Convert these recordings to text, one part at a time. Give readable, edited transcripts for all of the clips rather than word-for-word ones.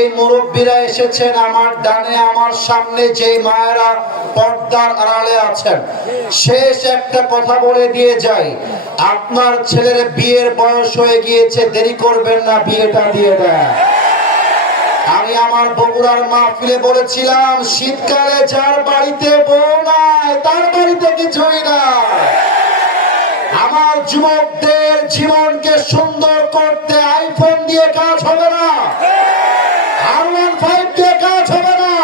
এই মুরব্বীরা এসেছেন আমার ডানে আমার সামনে, যে মায়েরা পর্দার আড়ালে আছেন, শেষ একটা কথা বলে দিয়ে যাই, আপনার ছেলের বিয়ের বয়স হয়ে গিয়েছে, দেরি করবেন না, বিয়েটা দিয়ে দেন। আমি আমার বগুড়ার মাহফিলে বলেছিলাম, শীতকালে যার বাড়িতে বউ নাই তার বাড়িতে কিছুই না। আমার যুবকদের জীবনকে সুন্দর করতে আইফোন দিয়ে কাজ হবে না, R15 দিয়ে কাজ হবে না।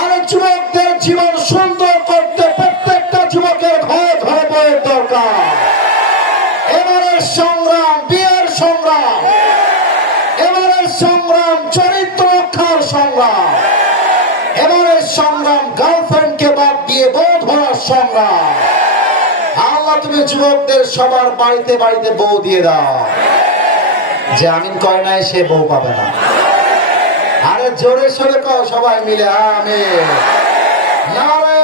আর যুবকদের জীবন সুন্দর করতে প্রত্যেকটা যুবকের ঘরে ঘরে বইয়ের দরকার। এবারের সংগ্রাম বিয়ের সংগ্রাম, এবারের সংগ্রাম চরিত্র রক্ষার সংগ্রাম, এবারের সংগ্রাম গার্লফ্রেন্ডকে বাদ দিয়ে বউ ধরার সংগ্রাম। আল্লাহ তুমি যুবকদের সবার বাড়িতে বাড়িতে বউ দিয়ে দাও। যে আমিন কয় নাই সে বউ পাবে না। আরে জোরে সোরে কও সবাই মিলে আমিন। নারে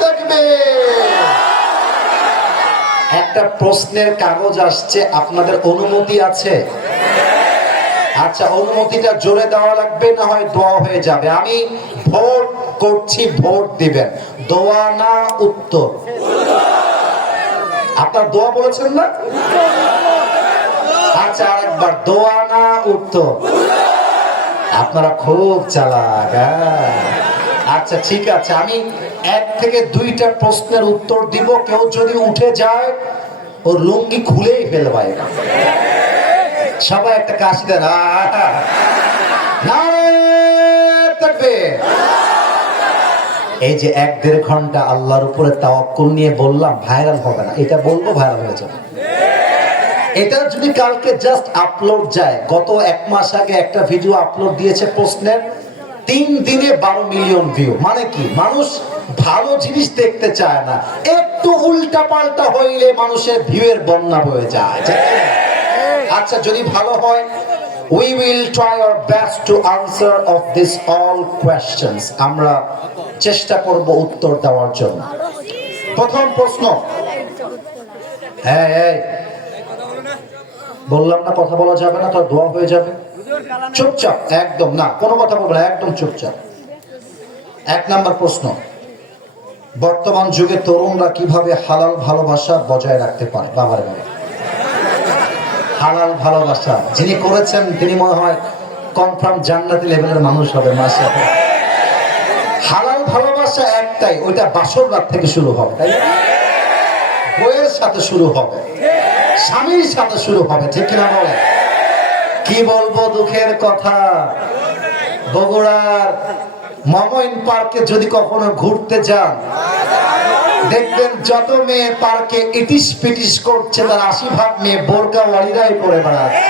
তাকবীর। একটা প্রশ্নের কাগজ আসছে, আপনাদের অনুমতি আছে? আচ্ছা, অনুমতিটা জোরে দেওয়া লাগবে, না হয় দোয়া হয়ে যাবে। আমি ভোট করছি, ভোট দিবেন। দোয়া না উত্তর? আপনার দোয়া বলেছেন না? আচ্ছা, আরেকবার, দোয়া না উত্তর? আপনারা খুব চালাক। আচ্ছা ঠিক আছে, আমি 1 থেকে 2টা প্রশ্নের উত্তর দিব। কেউ যদি উঠে যায় ও লুঙ্গি খুলেই ফেলবে। সবাই একটা কাশি দেন। এই যে 1-1.5 ঘন্টা আল্লাহর উপরে তাওয়াক্কুল নিয়ে বললাম, ভাইরাল হবে না, এটা বলবো ভাইরাল হয়ে যাবে। এটা যদি কালকে জাস্ট আপলোড যায়, গত 1 মাস আগে একটা ভিডিও আপলোড দিয়েছে প্রশ্নের, 3 দিনে 12 মিলিয়ন ভিউ। মানে কি, মানুষ ভালো জিনিস দেখতে চায় না, একটু উল্টা পাল্টা হইলে মানুষের ভিউয়ের বন্যা বয়ে যায়। আচ্ছা, যদি ভালো হয়, we will try our best to answer of this all questions. আমরা চেষ্টা করব উত্তর দেওয়ার জন্য। প্রথম প্রশ্ন, হ্যাঁ বললাম না কথা বলা যাবে না, তো দোয়া হয়ে যাবে। চুপচাপ, একদম না, কোনো কথা বলবো না, একদম চুপচাপ। 1 নাম্বার প্রশ্ন, বর্তমান যুগে তরুণরা কিভাবে হালাল ভালোবাসা বজায় রাখতে পারে? বাবার বাবা, হালাল ভালোবাসা যিনি করেছেন তিনি মনে হয় কনফার্ম জান্নাতি লেভেলের মানুষ হবে। মাশাআল্লাহ। হালাল ভালোবাসা একটাই, ওইটা বাসর রাত থেকে শুরু হবে, তাই না? বউয়ের সাথে শুরু হবে, স্বামীর সাথে শুরু হবে, ঠিক কিনা বলে? কি বলবো দুঃখের কথা, বগুড়ার মমইন পার্কে যদি কখনো ঘুরতে যান, দেখবেন যত মেয়ে পার্কে ইটিস পিটিস করছে, তার 80 ভাগ মেয়ে বোরকাওয়ালিরাই পরে বেড়াচ্ছে।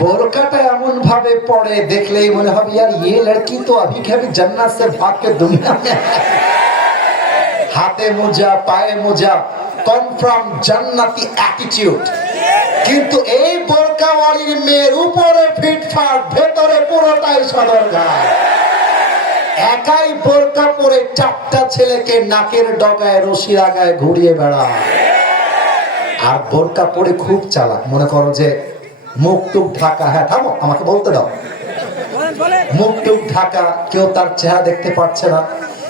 বোরকাটা এমন ভাবে পড়ে দেখলেই মনে হবে, यार ये लड़की तो अभी के अभी जन्नत से भाग के दुनिया में। হাতে মোজা, পায়ে মোজা, কনফার্ম জান্নাতি অ্যাটিটিউড। কিন্তু এই বোরকাওয়ালির মেয়ের উপরে ফিটফাট, ভেতরে পুরোটাই সদরঘাট। একাই বোরকা পরে 4টা ছেলেকে নাকের ডগায় রশি লাগায় ঘুরিয়ে বেড়ায়। আর বোরকা পরে খুব চালাক, মনে করো যে মুখ টুক ঢাকা। হ্যাঁ থামো, আমাকে বলতে দাও। মুখ টুক ঢাকা, কেউ তার চেহারা দেখতে পাচ্ছে না।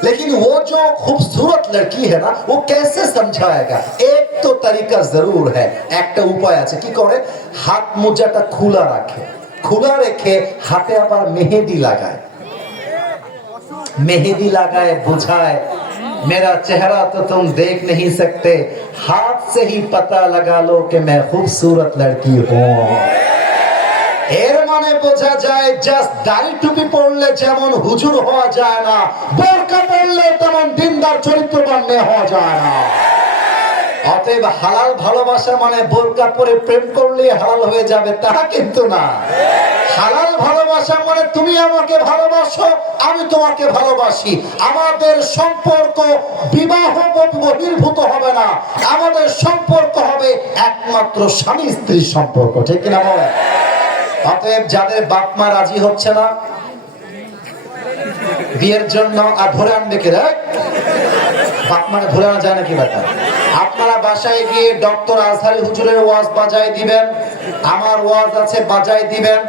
लेकिन वो जो खूबसूरत लड़की है ना, वो कैसे समझाएगा? एक तो तरीका जरूर है, একটা উপায় আছে। কি করে? হাত মোজাটা খোলা রাখে, খোলা রেখে হাতে আবার মেহেদি লাগায়। मेहंदी लगाए बुझाए, मेरा चेहरा तो तुम देख नहीं सकते, हाथ से ही पता लगा लो कि मैं खूबसूरत लड़की हूँ। এর মানে বোঝা যায়, জাস্ট দাড়ি টুপি পরলে যেমন হুজুর হওয়া যায় না, বোরকা পরলে তেমন দিনদার চরিত্রবান মেয়ে হওয়া যায় না। অতএব হালাল ভালোবাসা মানে বোরকা পরে প্রেম করলে হালাল হয়ে যাবে, তা কিন্তু না। হালাল ভালোবাসা মানে তুমি আমাকে ভালোবাসো, আমি তোমাকে ভালোবাসি। আমাদের সম্পর্ক বিবাহ বহির্ভূত হবে না, আমাদের সম্পর্ক হবে একমাত্র স্বামী স্ত্রীর সম্পর্ক, ঠিক কিনা বলে? অতএব যাদের বাপ মা রাজি হচ্ছে না বিয়ের জন্য, আর ধরে আনবে কে? বাপ মানে ধরে আনা যায় নাকি? ব্যাপার আপনারা বাসায় গিয়ে ডক্টর আজহারী হুজুরের ওয়াজ বাজায় দিবেন, আমার ওয়াজ আছে বাজায় দিবেন,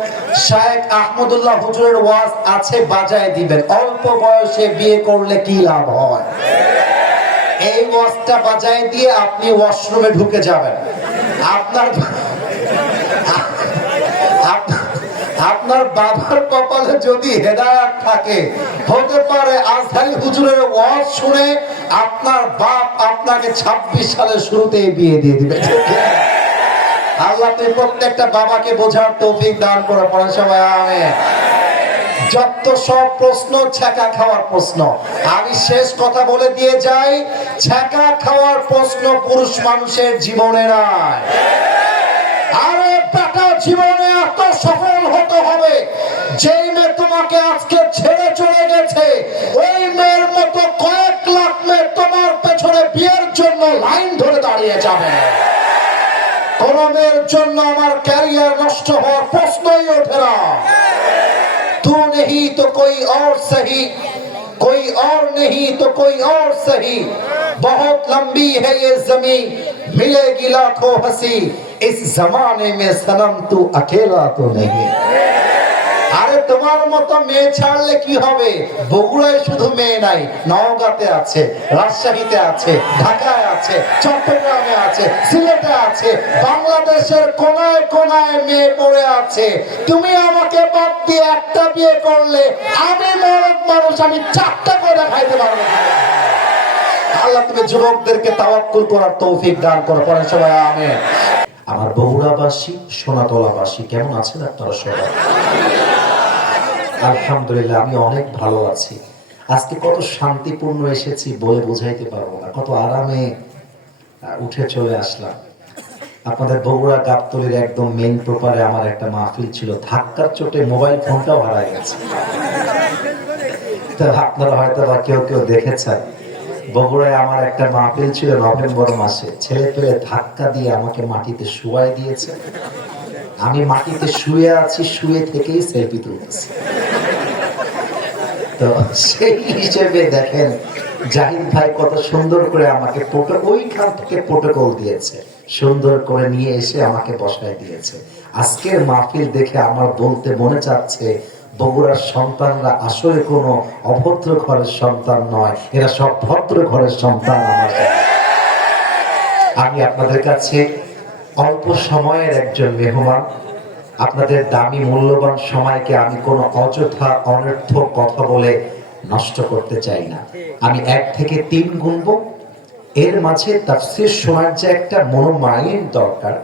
শায়েখ আহমদুল্লাহ হুজুরের ওয়াজ আছে বাজায় দিবেন। অল্প বয়সে বিয়ে করলে কি লাভ হয়? এই ওয়াজটা বাজায় দিয়ে আপনি ওয়াশরুমে ঢুকে যাবেন। আপনার বাবার কপালে যদি হেদায়েত থাকে, হতে পারে আজহারী হুজুরের ওয়াজ শুনে আপনার বাপ আপনাকে 26 সালের শুরুতেই বিয়ে দিয়ে দিবে। আল্লাহ তুমি প্রত্যেকটা বাবাকে বোঝার তৌফিক দান করে, পড়েন সবাই আমিন। যত সব প্রশ্ন ছ্যাঁকা খাওয়ার প্রশ্ন। আমি শেষ কথা বলে দিয়ে যাই, ছ্যাঁকা খাওয়ার প্রশ্ন পুরুষ মানুষের জীবনে নাই। আরে বেটা, জীবনে এত সফল হতে হবে, যেই মেয়ে তোমাকে আজকে ছেড়ে চলে গেছে, ওই মেয়ের মতো কয়েক লাখ মেয়ে তোমার পেছনে বিয়ের জন্য লাইন ধরে দাঁড়িয়ে যাবে। কোন মেয়ের জন্য আমার ক্যারিয়ার নষ্ট হওয়ার প্রশ্নই ওঠে না। तू नहीं तो कोई और सही, कोई और नहीं तो कोई और सही, बहुत लंबी है ये जमीन, मिलेगी लाखों हंसी, इस जमाने में सनम तू अकेला तो नहीं। আরে তোমার মতো মেয়ে ছাড়লে কি হবে? বগুড়ায় শুধু মেয়ে নাই, নওগাঁতে আছে, রাজশাহীতে আছে, ঢাকায় আছে, চট্টগ্রামে আছে, সিলেটে আছে, বাংলাদেশের কোনায় কোনায় মেয়ে পড়ে আছে। তুমি আমাকে বাদ দিয়ে একটা বিয়ে করলে আমি মরদ মানুষ, আমি 4টা করে খাইতে পারবো। আল্লাহ তুমি যুবকদেরকে তাওয়াক্কুল করার তৌফিক দান করো, পড়েন সবাই আমিন। আমার বগুড়াবাসী, সোনাতলাবাসী কেমন আছেন আপনারা সবাই? আলহামদুলিল্লাহ আমি অনেক ভালো আছি। আজকে কত শান্তিপূর্ণ এসেছি বলে বোঝাইতে পারবো না, কত আরামে উঠে চলে আসলাম। আপনাদের বগুড়া গাবতলীর একদম মেইন প্রপারে আমার একটা মাহফিল ছিল, ধাক্কার চোটে মোবাইল ফোনটাও হারায় গেছে। তো আপনারা হয়তো বা কেউ কেউ দেখেছেন, বগুড়ায় আমার একটা মাহফিল ছিল নভেম্বর মাসে, ছেলে পেলে ধাক্কা দিয়ে আমাকে মাটিতে শুয়াই দিয়েছে। আমি মাটিতে শুয়ে আছি, শুয়ে থেকেই সেলফি তুলতেছি। তো সেই হিসেবে দেখেন জাহিদ ভাই কত সুন্দর করে আমাকে ওইখান থেকে প্রোটোকল দিয়েছে, সুন্দর করে নিয়ে এসে আমাকে বসায় দিয়েছে। আজকের মাহফিল দেখে আমার বলতে মনে চাচ্ছে, বগুড়ার সন্তানরা আসলে কোনো অভদ্র ঘরের সন্তান নয়, এরা সব ভদ্র ঘরের সন্তান। আমি আপনাদের কাছে অল্প সময়ের একজন মেহমান, আপনাদের দামি মূল্যবান সময়কে আমি কোনো অযথা অনর্থক কথা বলে নষ্ট করতে চাই না। আমি 1 থেকে 3 গুনবো, এর মাঝে তাফসীর শোনার যে একটা মনোমাইন্ড দরকার।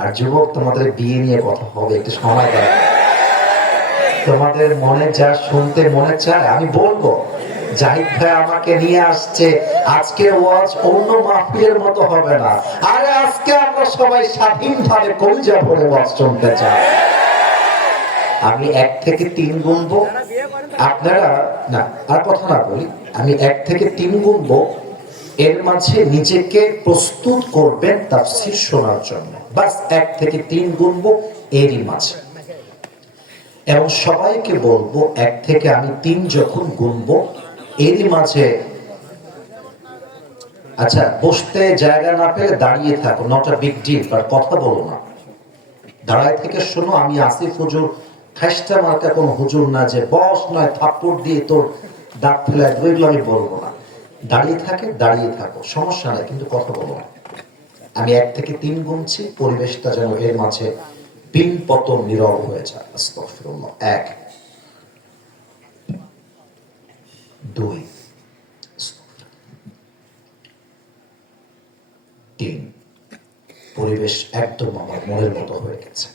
আর যুবক, তোমাদের বিয়ে নিয়ে কথা হবে, একটু সময় দেয়। তোমাদের মনে যা শুনতে মনে চায় আমি বলবো। জাহিদ ভাই আমাকে নিয়ে আসছে, আজকে ওয়াজ অন্য মাহফিলের মতো হবে না। আরে আজকে আমরা সবাই স্বাধীনভাবে কলিজা ভরে ওয়াজ শুনতে চাই। আমি 1 থেকে 3 গুনবো, আপনারা না আর কথা না বলি, আমি 1 থেকে 3 গুনবো, এর মাঝে নিজেকে প্রস্তুত করবেন তাফসীর শোনার জন্য। বাস 1 থেকে 3 গুনবো এরই মাঝে, এবং সবাইকে বলবো 1 থেকে আমি 3 যখন গুনবো এরই মাঝে, আচ্ছা বসতে জায়গা না পেলে দাঁড়িয়ে থাকো, not a big deal, but কথা বলো না, দাঁড়ায় থেকে শোনো। আমি আসিফ হুজুর খাইস্টা মার্কা কোন হুজুর না যে বস নয় থাপ্পড় দিয়ে তোর দাঁত ফেলায়, ওইগুলো আমি বলবো না। দাঁড়িয়ে থাকো, সমস্যা নাই, কিন্তু কথা বলো না। আমি 1 থেকে 3 গুনছি, পরিবেশটা যেন এর মাঝে পিন পতন নীরব হয়ে যায়। আস্তাগফিরুল্লাহ। 1 2 3। পরিবেশ একদম আমার মনের মতো হয়ে গেছে।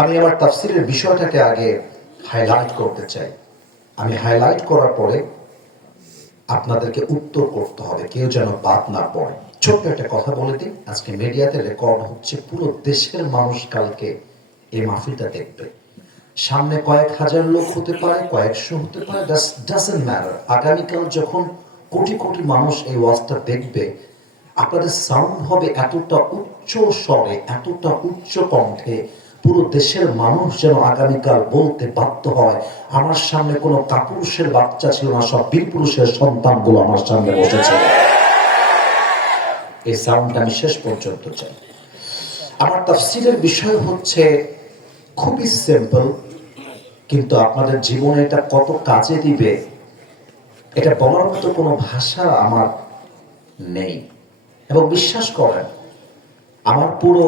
আমি আমার তাফসীরের বিষয়টাকে আগে হাইলাইট করতে চাই। আমি হাইলাইট করার পরে আপনাদেরকে উত্তর করতে হবে, কেউ যেন বাদ না পড়ে। ছোট্ট একটা কথা বলে দিই, আজকে মিডিয়াতে রেকর্ড হচ্ছে, পুরো দেশের মানুষ কালকে এই মাহফিলটা দেখবে। সামনে কয়েক হাজার লোক হতে পারে, কয়েকশো হতে পারে, ডাজন্ট ম্যাটার। আগামীকাল যখন কোটি কোটি মানুষ এই ওয়াজটা দেখবে, আপনাদের সাউন্ড হবে এতটা উচ্চ স্বরে, এতটা উচ্চ কণ্ঠে, পুরো দেশের মানুষ যেন আগামীকাল বলতে বাধ্য হয়, আমার সামনে কোনো কাপুরুষের বাচ্চা ছিল না, সব বীর পুরুষের সন্তানগুলো আমার সামনে বসেছে। এই সাউন্ড আমি শেষ পর্যন্ত চাই। আমার তাফসীরের বিষয় হচ্ছে খুবই সিম্পল, কিন্তু আপনাদের জীবনে এটা কত কাজে দিবে এটা বলার মতো কোনো ভাষা আমার নেই। এবং বিশ্বাস করেন, আমার পুরো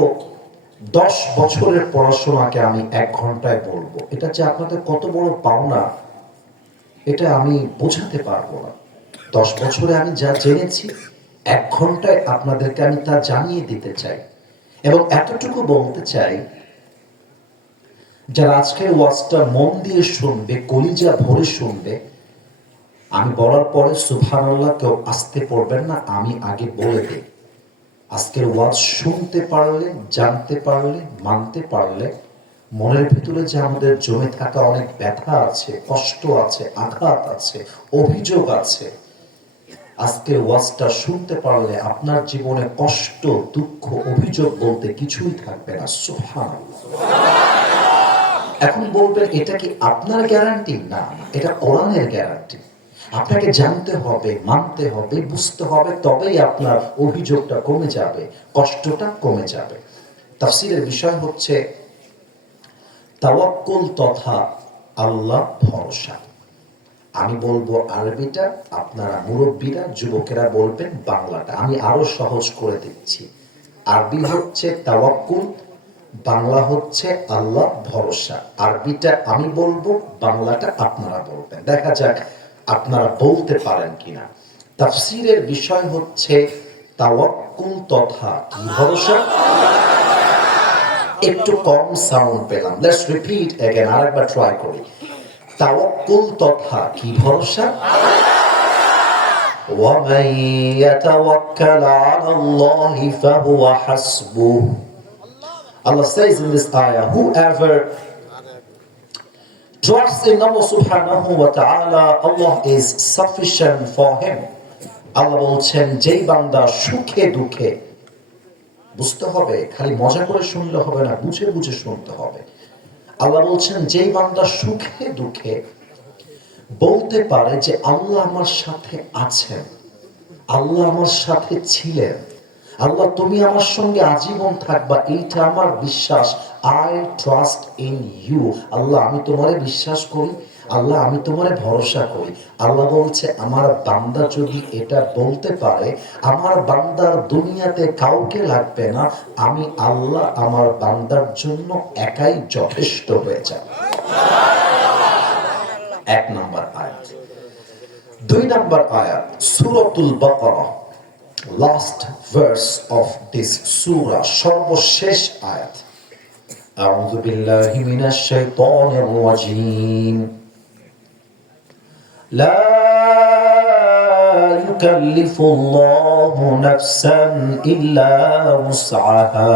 10 বছরের পড়াশোনাকে আমি 1 ঘন্টায় বলবো, এটা যে আপনাদের কত বড় পাওনা এটা আমি বোঝাতে পারবো না। 10 বছরে আমি যা জেনেছি 1 ঘন্টায় আপনাদেরকে আমি তা জানিয়ে দিতে চাই। এবং এতটুকু বলতে চাই, যারা আজকের ওয়াজটা মন দিয়ে শুনবে, কলিজা ভরে শুনবে, আমি বলার পরে সুবহানাল্লাহ কেউ আসতে পড়বেন না, আমি আগে বলে দিই। আজকের ওয়াজ শুনতে পারলে, জানতে পারলে, মানতে পারলে, মনের ভিতরে যে আমাদের জমে থাকা অনেক ব্যথা আছে, কষ্ট আছে, আঘাত আছে, অভিযোগ আছে, আজকের ওয়াজটা শুনতে পারলে আপনার জীবনে কষ্ট, দুঃখ, অভিযোগ বলতে কিছুই থাকবে না। সুবহানাল্লাহ। এখন বলবেন এটা কি আপনার গ্যারান্টি? না, এটা কোরআনের গ্যারান্টি। আপনাকে জানতে হবে, মানতে হবে, বুঝতে হবে, তবেই আপনার অভিযোগটা কমে যাবে, কষ্টটা কমে যাবে। তাফসীরের বিষয় হচ্ছে তাওয়াক্কুল তথা আল্লাহ ভরসা। আমি বলবো আরবিটা, আপনারা মুরব্বীরা, যুবকেরা বলবেন বাংলাটা। আমি আরো সহজ করে দিচ্ছি। আরবি হচ্ছে তাওয়াক্কুল, বাংলা হচ্ছে আল্লাহ ভরসা। আরবিটা আমি বলবো, বাংলাটা আপনারা বলবেন। দেখা যাক আপনারা বলতে পারেন কিনা। তাফসীরের বিষয় হচ্ছে তাওয়াক্কুল তথা কি ভরসা। একটু কম সাউন্ড পেলাম, লেটস রিপিট अगेन, আরেকবার ট্রাই করি। তাওয়াক্কুল তথা কি ভরসা। ومن يتوكل على الله فهو حسبه. Allah says in this ayah, whoever trusts in Allah subhanahu wa ta'ala, Allah is sufficient for him. Allah বলছেন যেই বান্দা সুখে দুঃখে, বুঝতে হবে, খালি মজা করে শুনলে হবে না, বুঝে বুঝে শুনতে হবে। আল্লাহ বলছেন যেই বান্দা সুখে দুঃখে বলতে পারে যে আল্লাহ আমার সাথে আছেন, আল্লাহ আমার সাথে ছিলেন, আল্লাহ তুমি আমার সঙ্গে আজীবন থাকবা, এইটা আমার বিশ্বাস। I trust in you. Allah আমি তোমারে বিশ্বাস করি, আল্লাহ আমি তোমারে ভরসা করি। আল্লাহ বলছে আমার বান্দা যদি এটা বলতে পারে, আমার বান্দার দুনিয়াতে কাউকে লাগবে না, আমি আল্লাহ আমার বান্দার জন্য একাই যথেষ্ট হয়ে যাব। 1 নম্বর আয়াত। 2 নম্বর আয়াত, সূরাতুল বাকারা, last verse of this surah, সর্বশেষ আয়াত। আউযু বিল্লাহি মিনাশ শাইতানির রাজীম। লা ইউকাল্লিফুল্লাহু নাফসান ইল্লা উসআহা।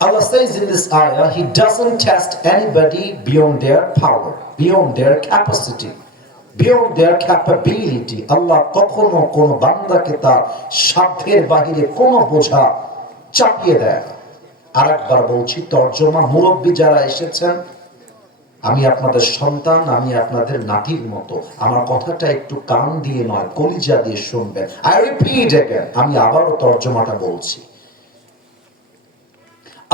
Allah says in this ayah, He doesn't test anybody beyond their power, beyond their capacity, beyond their capability. Allah কখনো কোন বান্দাকে তার সাধ্যের বাহিরে কোনো বোঝা চাপিয়ে দেয় না। আরেকবার বলছি, তর্জমা, মুরব্বী যারা এসেছেন, আমি আপনাদের সন্তান, আমি আপনাদের নাতির মতো, আমার কথাটা একটু কান দিয়ে নয়, কলিজা দিয়ে শুনবেন। I repeat again, আমি আবারও তর্জমাটা বলছি।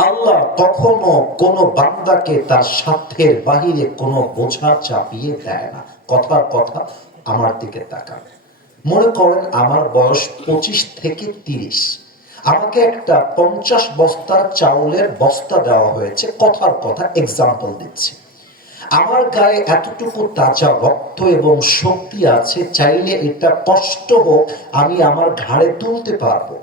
আল্লাহ কখনো কোন বান্দাকে তার সাধ্যের বাহিরে কোনো বোঝা চাপিয়ে দেয় না। কথার কথা, আমার দিকে তাকান। মনে করেন আমার বয়স 25 থেকে 30, আমাকে একটা 50 বস্তার চাউলের বস্তা দেওয়া হয়েছে। কথার কথা, এক্সাম্পল দিচ্ছি। আমার গায়ে এতটুকু তাজা রক্ত এবং শক্তি আছে, চাইলে এটা কষ্ট হোক আমি আমার ঘাড়ে তুলতে পারবো।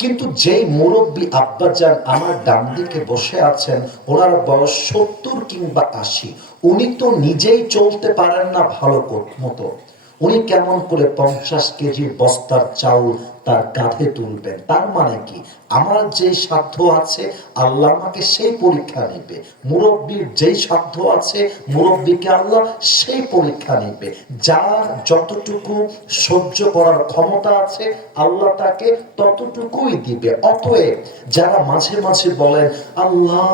কিন্তু যেই মুরব্বী আব্বাজান আমার ডান দিকে বসে আছেন, ওনার বয়স 70 কিংবা 80, উনি তো নিজেই চলতে পারেন না ভালো মতো, উনি কেমন করে 50 কেজির বস্তার চাউল তার কাঁধে তুলবেন? তার মানে কি, আমার যে সাধ্য আছে আল্লাহ আমাকে সেই পরীক্ষা নেবে, মুরব্বীর যেই সাধ্য আছে মুরব্বীকে আল্লাহ সেই পরীক্ষা নেবে। যার যতটুকু সহ্য করার ক্ষমতা আছে আল্লাহ তাকে ততটুকুই দিবে। অতএব যারা মাঝে মাঝে বলেন আল্লাহ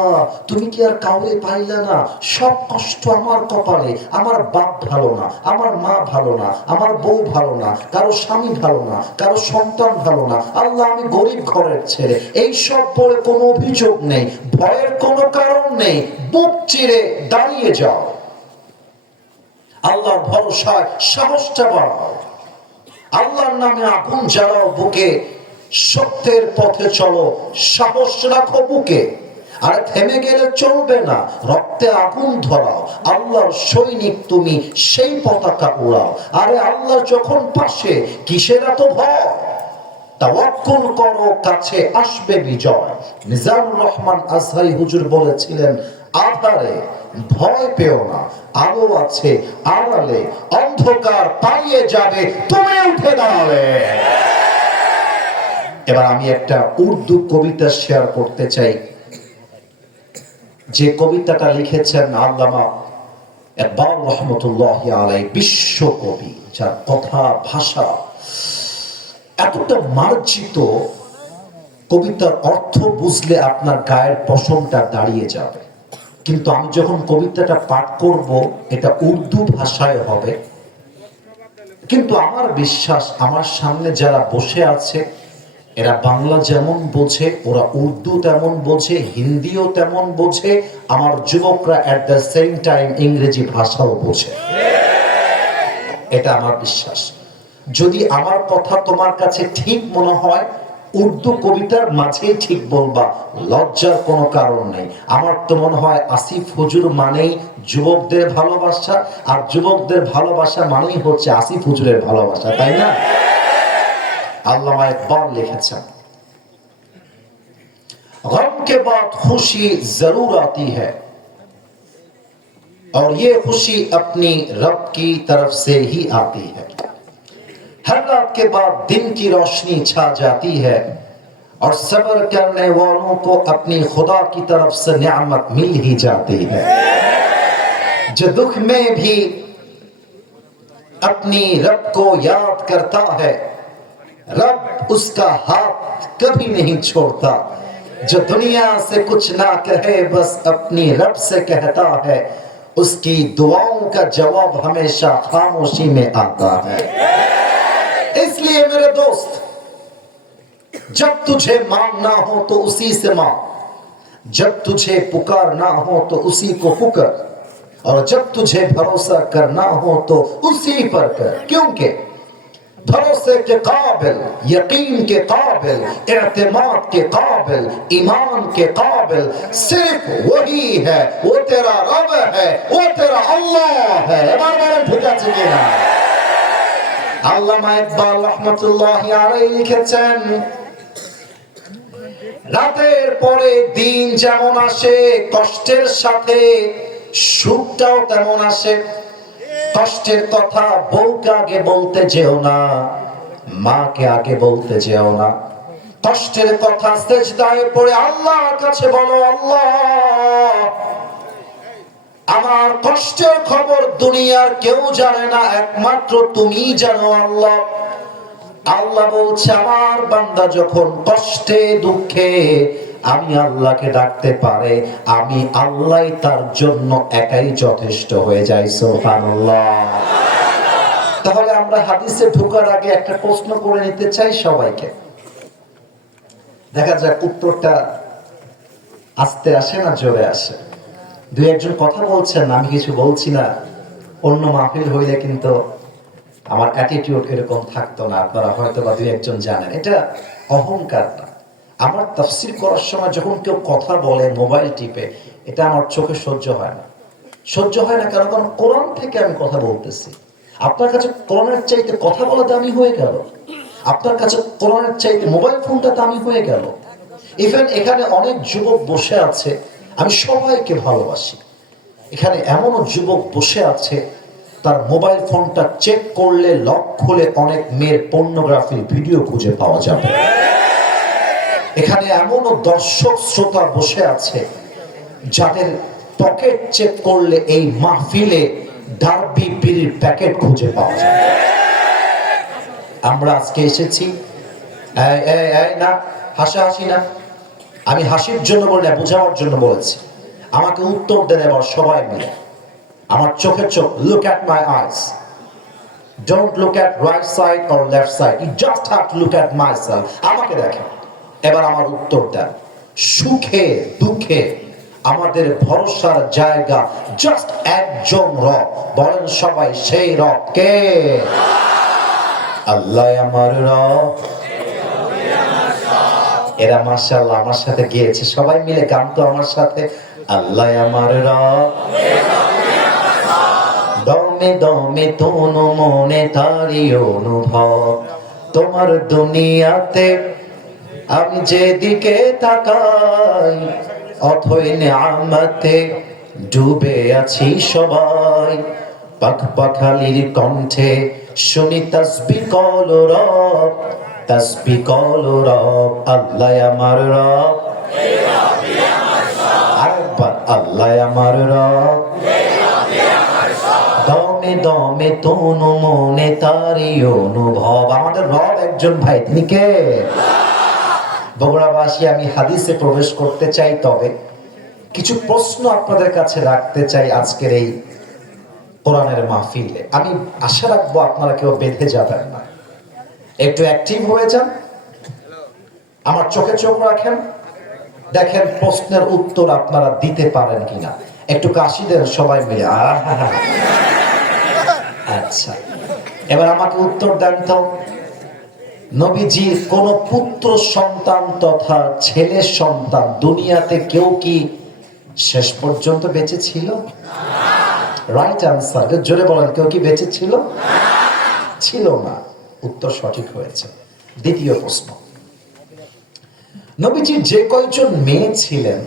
তুমি কি আর কাউরে পাইলে না, সব কষ্ট আমার কপালে, আমার বাপ ভালো না, আমার মা ভালো না, আমার বউ ভালো না, কারো স্বামী ভালো না, কারো সন্তান সন্তান ভালো না, আল্লাহ আমি গরিব ঘরের ছেলে, এই সব বলে কোনো অভিযোগ নেই, ভয়ের কোনো কারণ নেই। বুক চিরে দাঁড়িয়ে যাও, আল্লাহর ভরসায় সাহসটা বাড়াও, আল্লাহর নামে আগুন জ্বালাও বুকে, সত্যের পথে চলো, সাহস রাখো বুকে। আর থেমে গেলে চলবে না, রক্তে আগুন ধরাও, আল্লাহর সৈনিক তুমি, সেই পতাকা উড়াও। আরে আল্লাহ যখন পাশে, কিসের এত ভয়? তাওয়াক্কুল করো, কাছে আসবে বিজয়। মিজানুর রহমান আজহারি হুজুর বলেছিলেন, আধারে ভয় পেও না, আলো আছে আড়ালে, অন্ধকার পালিয়ে যাবে তুমি উঠে দাঁড়ালে। এবার আমি একটা উর্দু কবিতা শেয়ার করতে চাই, যে কবিতাটা লিখেছেন আল্লামা ইকবাল রহমতুল্লাহি আলাইহি, বিশ্ব কবি, যার কথা ভাষা এতটা মার্জিত, কবিতার অর্থ বুঝলে আপনার গায়ের পশমটা দাঁড়িয়ে যাবে। কিন্তু আমি যখন কবিতাটা পাঠ করব, এটা উর্দু ভাষায় হবে, কিন্তু আমার বিশ্বাস আমার সামনে যারা বসে আছে এরা বাংলা যেমন বোঝে, ওরা উর্দু তেমন বোঝে, হিন্দিও তেমন বোঝে, আমার যুবকরা এট দ্য সেম টাইম ইংরেজি ভাষাও বোঝে, এটা আমার বিশ্বাস। যদি আমার কথা তোমার কাছে ঠিক মনে হয়, উর্দু কবিতার মাঝেই ঠিক বলবা, লজ্জার কোনো কারণ নেই। আমার তো মনে হয় আসিফ হুজুর মানেই যুবকদের ভালোবাসা, আর যুবকদের ভালোবাসা মানেই হচ্ছে আসিফ হুজুরের ভালোবাসা, তাই না? আল্লামা ইকবাল লিখেছেন, गम के बाद खुशी जरूर आती है और ये खुशी अपनी रब की तरफ से ही आती है। हर रात के बाद दिन की रोशनी छा जाती है और सब्र करने वालों को अपनी खुदा की तरफ से नियामत मिल ही जाती है। जो दुख में भी अपनी रब को याद करता है, रब उसका हाथ कभी नहीं छोड़ता। जो दुनिया से कुछ ना कहे बस अपनी रब से कहता है, उसकी दुआओं का जवाब हमेशा खामोशी में आता है। इसलिए मेरे दोस्त, जब तुझे मांगना हो तो उसी से मांग, जब तुझे पुकारना हो तो उसी को पुकार, और जब तुझे भरोसा करना हो तो उसी पर कर। क्योंकि भरोसे के काबिल, यकीन के काबिल, इत्मीनान के काबिल, ईमान के काबिल सिर्फ वही है, वो तेरा रब है, वो तेरा अल्लाह है। बार-बार भुजा चुके ना। আল্লামা ইকবাল রহমতুল্লাহি আলাইহি লিখেছেন, রাতের পরে দিন যেমন আসে, কষ্টের সাথে সুখটাও তেমন আসে। কষ্টের কথা বউকে আগে বলতে যেও না, মাকে আগে বলতে যেও না। কষ্টের কথা সিজদায় পড়ে আল্লাহর কাছে বলো, আল্লাহ আমার কষ্টের খবর দুনিয়ার কেউ জানে না, একমাত্র তুমিই জানো আল্লাহ। আল্লাহ বলছে, আমার বান্দা যখন কষ্টে দুঃখে আমি আল্লাহকে ডাকতে পারে, আমি আল্লাহই তার জন্য একাই যথেষ্ট হয়ে যাই। সুবহানাল্লাহ। তাহলে আমরা হাদিসে ঢোকার আগে একটা প্রশ্ন করে নিতে চাই সবাইকে, দেখা যাক উত্তরটা আস্তে আসে না জোরে আসে। দুই একজন কথা বলছেন, আমি কিছু বলছি না, অন্য মাহফিল হইলে কিন্তু আমার অ্যাটিটিউড এরকম থাকতো না, আপনারা হয়তো বা দুই একজন জানেন। এটা অহংকার না। আমার তাফসীর করার সময় যখন কেউ কথা বলে মোবাইল টিপে, এটা আমার চোখে সহ্য হয় না। সহ্য হয় না কেন? কারণ কোরআন থেকে আমি কথা বলতেছি। আপনার কাছে কোরআনের চাইতে কথা বলা দামি হয়ে গেল, আপনার কাছে কোরআনের চাইতে মোবাইল ফোনটা দামি হয়ে গেল। ইভেন এখানে অনেক যুবক বসে আছে, আমি সবাইকে ভালোবাসি, এখানে এমনও যুবক বসে আছে তার মোবাইল ফোনটা চেক করলে লক খুলে অনেক মেয়ের পর্নোগ্রাফির ভিডিও খুঁজে পাওয়া যাবে। এখানে এমনও দর্শক শ্রোতা বসে আছে যাদের পকেট চেক করলে এই মাহফিলে ডার্বি বিড়ির প্যাকেট খুঁজে পাওয়া যাবে। আমরা আজকে এসেছি না হাসাহাসি না, আমি হাসির জন্য বলি না, বোঝানোর জন্য বলেছি। আমাকে উত্তর দেন এবার সবাই মিলে, আমার চোখে চোখ, look at my eyes. Don't look at right side or left side. You just have to look at myself. আমাকে দেখেন। এবার আমার উত্তর দেন। সুখে দুঃখে আমাদের ভরসার জায়গা জাস্ট একজন রব। বলেন সবাই সেই রব কে? আল্লাহ আমার রব। এরা মাশাআল্লাহ আমার সাথে গেয়েছে, সবাই মিলে গান তো আমার সাথে। আল্লাহ আমার রব, দমে দমে তনু মনে তারি অনুভব, তোমার দুনিয়াতে আমি যেদিকে তাকাই অথই নেয়ামতে ডুবে আছি সবাই। পাখ পাখালির কণ্ঠে শুনি তাসবিহ কল রব, তাসবিহ কল রব। আল্লাহ আমার রব, আরেকবার আল্লাহ আমার রব, দমে দমে তনু মনে তারি অনুভব। আমাদের রব একজন ভাই, তিনি কে? বগুড়াবাসী, আমি হাদিসে প্রবেশ করতে চাই, তবে কিছু প্রশ্ন আপনাদের কাছে রাখতে চাই আজকের এই কোরআনের মাহফিলে। আমি আশা রাখবো আপনারা কেউ বেঁধে যাবেন না, একটু অ্যাক্টিভ হয়ে যান, আমার চোখে চোখ রাখেন, দেখেন প্রশ্নের উত্তর আপনারা দিতে পারেন কিনা। একটু কাশি দেন সবাই মিলে। আচ্ছা, এবার আমাকে উত্তর দেন তো, নবীজির কোন পুত্র সন্তান তথা ছেলে সন্তান দুনিয়াতে কেউ কি শেষ পর্যন্ত বেঁচে ছিল? রাইট আনসার, জোরে বলেন, কেউ কি বেঁচে ছিল? ছিল না। উত্তর সঠিক হয়েছে। দ্বিতীয় প্রশ্ন, নবীজির যে কয়জন মেয়ে ছিলেন,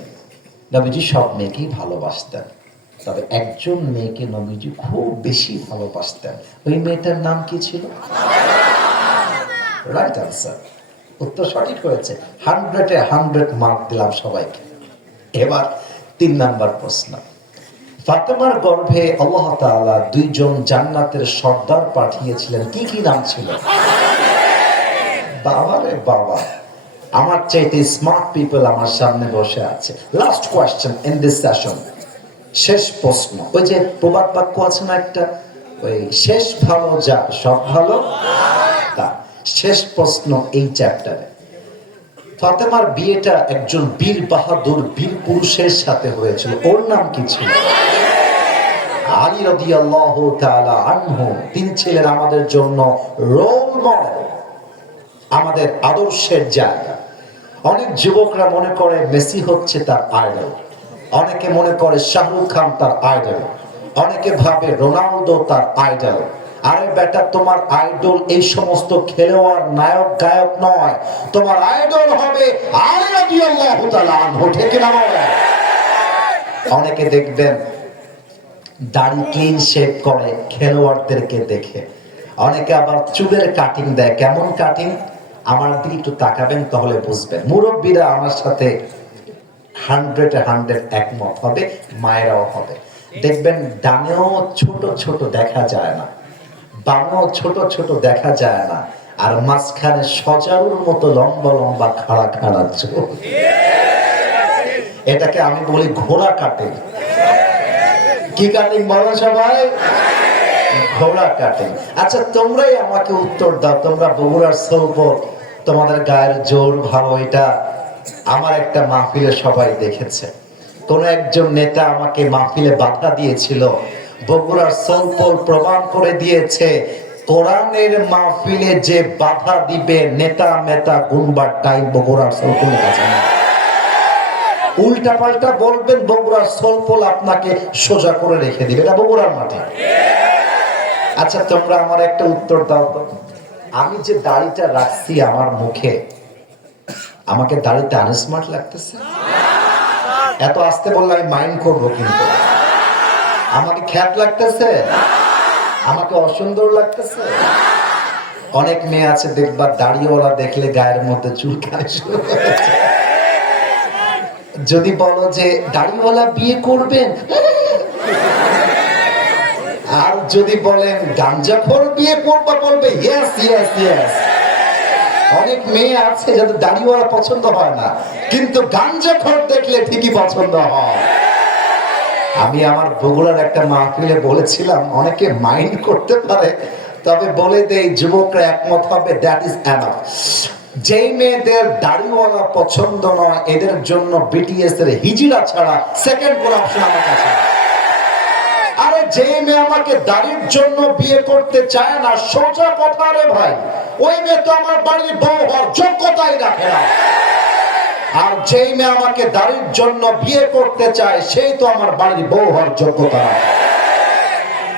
নবীজি সব মেয়েকেই ভালোবাসতেন, তবে একজন মেয়েকে নবীজি খুব বেশি ভালোবাসতেন। ওই মেয়েটার নাম কি ছিল? রাইট আনসার, উত্তর সঠিক হয়েছে। 100-এ 100 মার্ক দিলাম সবাইকে। এবার 3 নাম্বার প্রশ্ন, ফাতেমার গর্ভে আল্লাহ তাআলা 2 জন জান্নাতের সর্দার পাঠিয়েছিলেন, কি কি নাম ছিল? বাবা রে বাবা, আমার চাইতে স্মার্ট পিপল আমার সামনে বসে আছে। Last question in this session, শেষ প্রশ্ন। ওই যে প্রবাদ বাক্য আছে না একটা, ওই শেষ ভালো যা সব ভালো তা। শেষ প্রশ্ন এই চ্যাপ্টারে, ফাতেমার বিয়েটা একজন বীর বাহাদুর বীর পুরুষের সাথে হয়েছিল, ওর নাম কি ছিল? আলী রাদিয়াল্লাহু তাআলা আনহু। তিনি ছিলেন আমাদের জন্য রোল মডেল, আমাদের আদর্শের জায়গা। অনেক যুবকরা মনে করে মেসি হচ্ছে তার আইডল, অনেকে মনে করে শাহরুখ খান তার আইডল, অনেকে ভাবে রোনালদো তার আইডল। আরে বেটা, তোমার আইডল এই সমস্ত খেলোয়াড় নায়ক গায়ক নয়, তোমার আইডল হবে আলী রাদিয়াল্লাহু তাআলা আনহু। ঠিক না? অনেকে দেখবেন দাড়ি ক্লিন শেভ করে খেলোয়াড়দেরকে দেখে, অনেকে আবার চুলের কাটিং দেয়। কেমন কাটিং? আমার দিকে একটু তাকাবেন তাহলে বুঝবেন। মুরব্বীরা আমার সাথে 100-এ 100 একমত হবে, মায়েরাও হবে। দেখবেন ডানেও ছোট ছোট দেখা যায় না, বামেও ছোট ছোট দেখা যায় না, আর মাঝখানে সজারুর মতো লম্বা লম্বা খাড়া খাড়া চুল। এটাকে আমি বলি ঘোড়া কাটিং। কি কাটিং বলো সবাই? ঘোড়া কাটিং। আচ্ছা, তোমরাই আমাকে উত্তর দাও, তোমরা বগুড়ার সৌপর, তোমাদের গায়ের জোর ভালো, এটা আমার একটা মাহফিলে সবাই দেখেছে। কোন একজন নেতা আমাকে মাহফিলে বাধা দিয়েছিল, বগুড়ার সৌপর প্রমাণ করে দিয়েছে কোরআনের মাহফিলে যে বাধা দিবে নেতা মেতা গুনবার টাইম বগুড়ার সৌপলের কাছে না। উল্টা পাল্টা বলবেন, বগুড়ার সৌপল আপনাকে সোজা করে রেখে দিবে, এটা বগুড়ার মাটি। আচ্ছা, তোমরা আমার একটা উত্তর দাও তো, আমি যে দাড়িটা রাখছি আমার মুখে, আমাকে দাড়িতে আনস্মার্ট লাগতেছে? এত আস্তে বললে আমি মাইন্ড করবো, কিন্তু আমাকে খ্যাত লাগতেছে? আমাকে অসুন্দর লাগতেছে? অনেক মেয়ে আছে দেখবা দাড়িওয়ালা দেখলে গায়ের মধ্যে চুলকানি শুরু হয়েছে। যদি বলো যে দাড়িওয়ালা বিয়ে করবেন, আর যদি বলেন গাঞ্জাখোর বিয়ে করবা, বলবে ইয়েস ইয়েস ইয়েস। অনেক মেয়ে আছে যাদের দাড়িওয়ালা পছন্দ হয় না, কিন্তু গাঞ্জাখোর দেখলে ঠিকই পছন্দ হয়। আমি আমার বগুড়ার একটা মাহফিলে বলেছিলাম, অনেকে মাইন্ড করতে পারে, তবে বলে দেই যুবকরা একমত হবে, দ্যাট ইজ এনাফ। যেই মেয়েদের দাড়িওয়ালা পছন্দ নয় এদের জন্য বিটিএস এর হিজড়া ছাড়া সেকেন্ড কোন অপশন আমার কাছে নেই। আরে যে মেয়ে আমাকে দাড়ির জন্য বিয়ে করতে চায় না, সোজা কথা রে ভাই, ওই মেয়ে তো আমার বাড়ির বউ হওয়ার যোগ্যতাই রাখে না। আর যেই মেয়ে আমাকে দাড়ির জন্য বিয়ে করতে চায় সেই তো আমার বাড়ির বউ হওয়ার যোগ্যতা রাখে।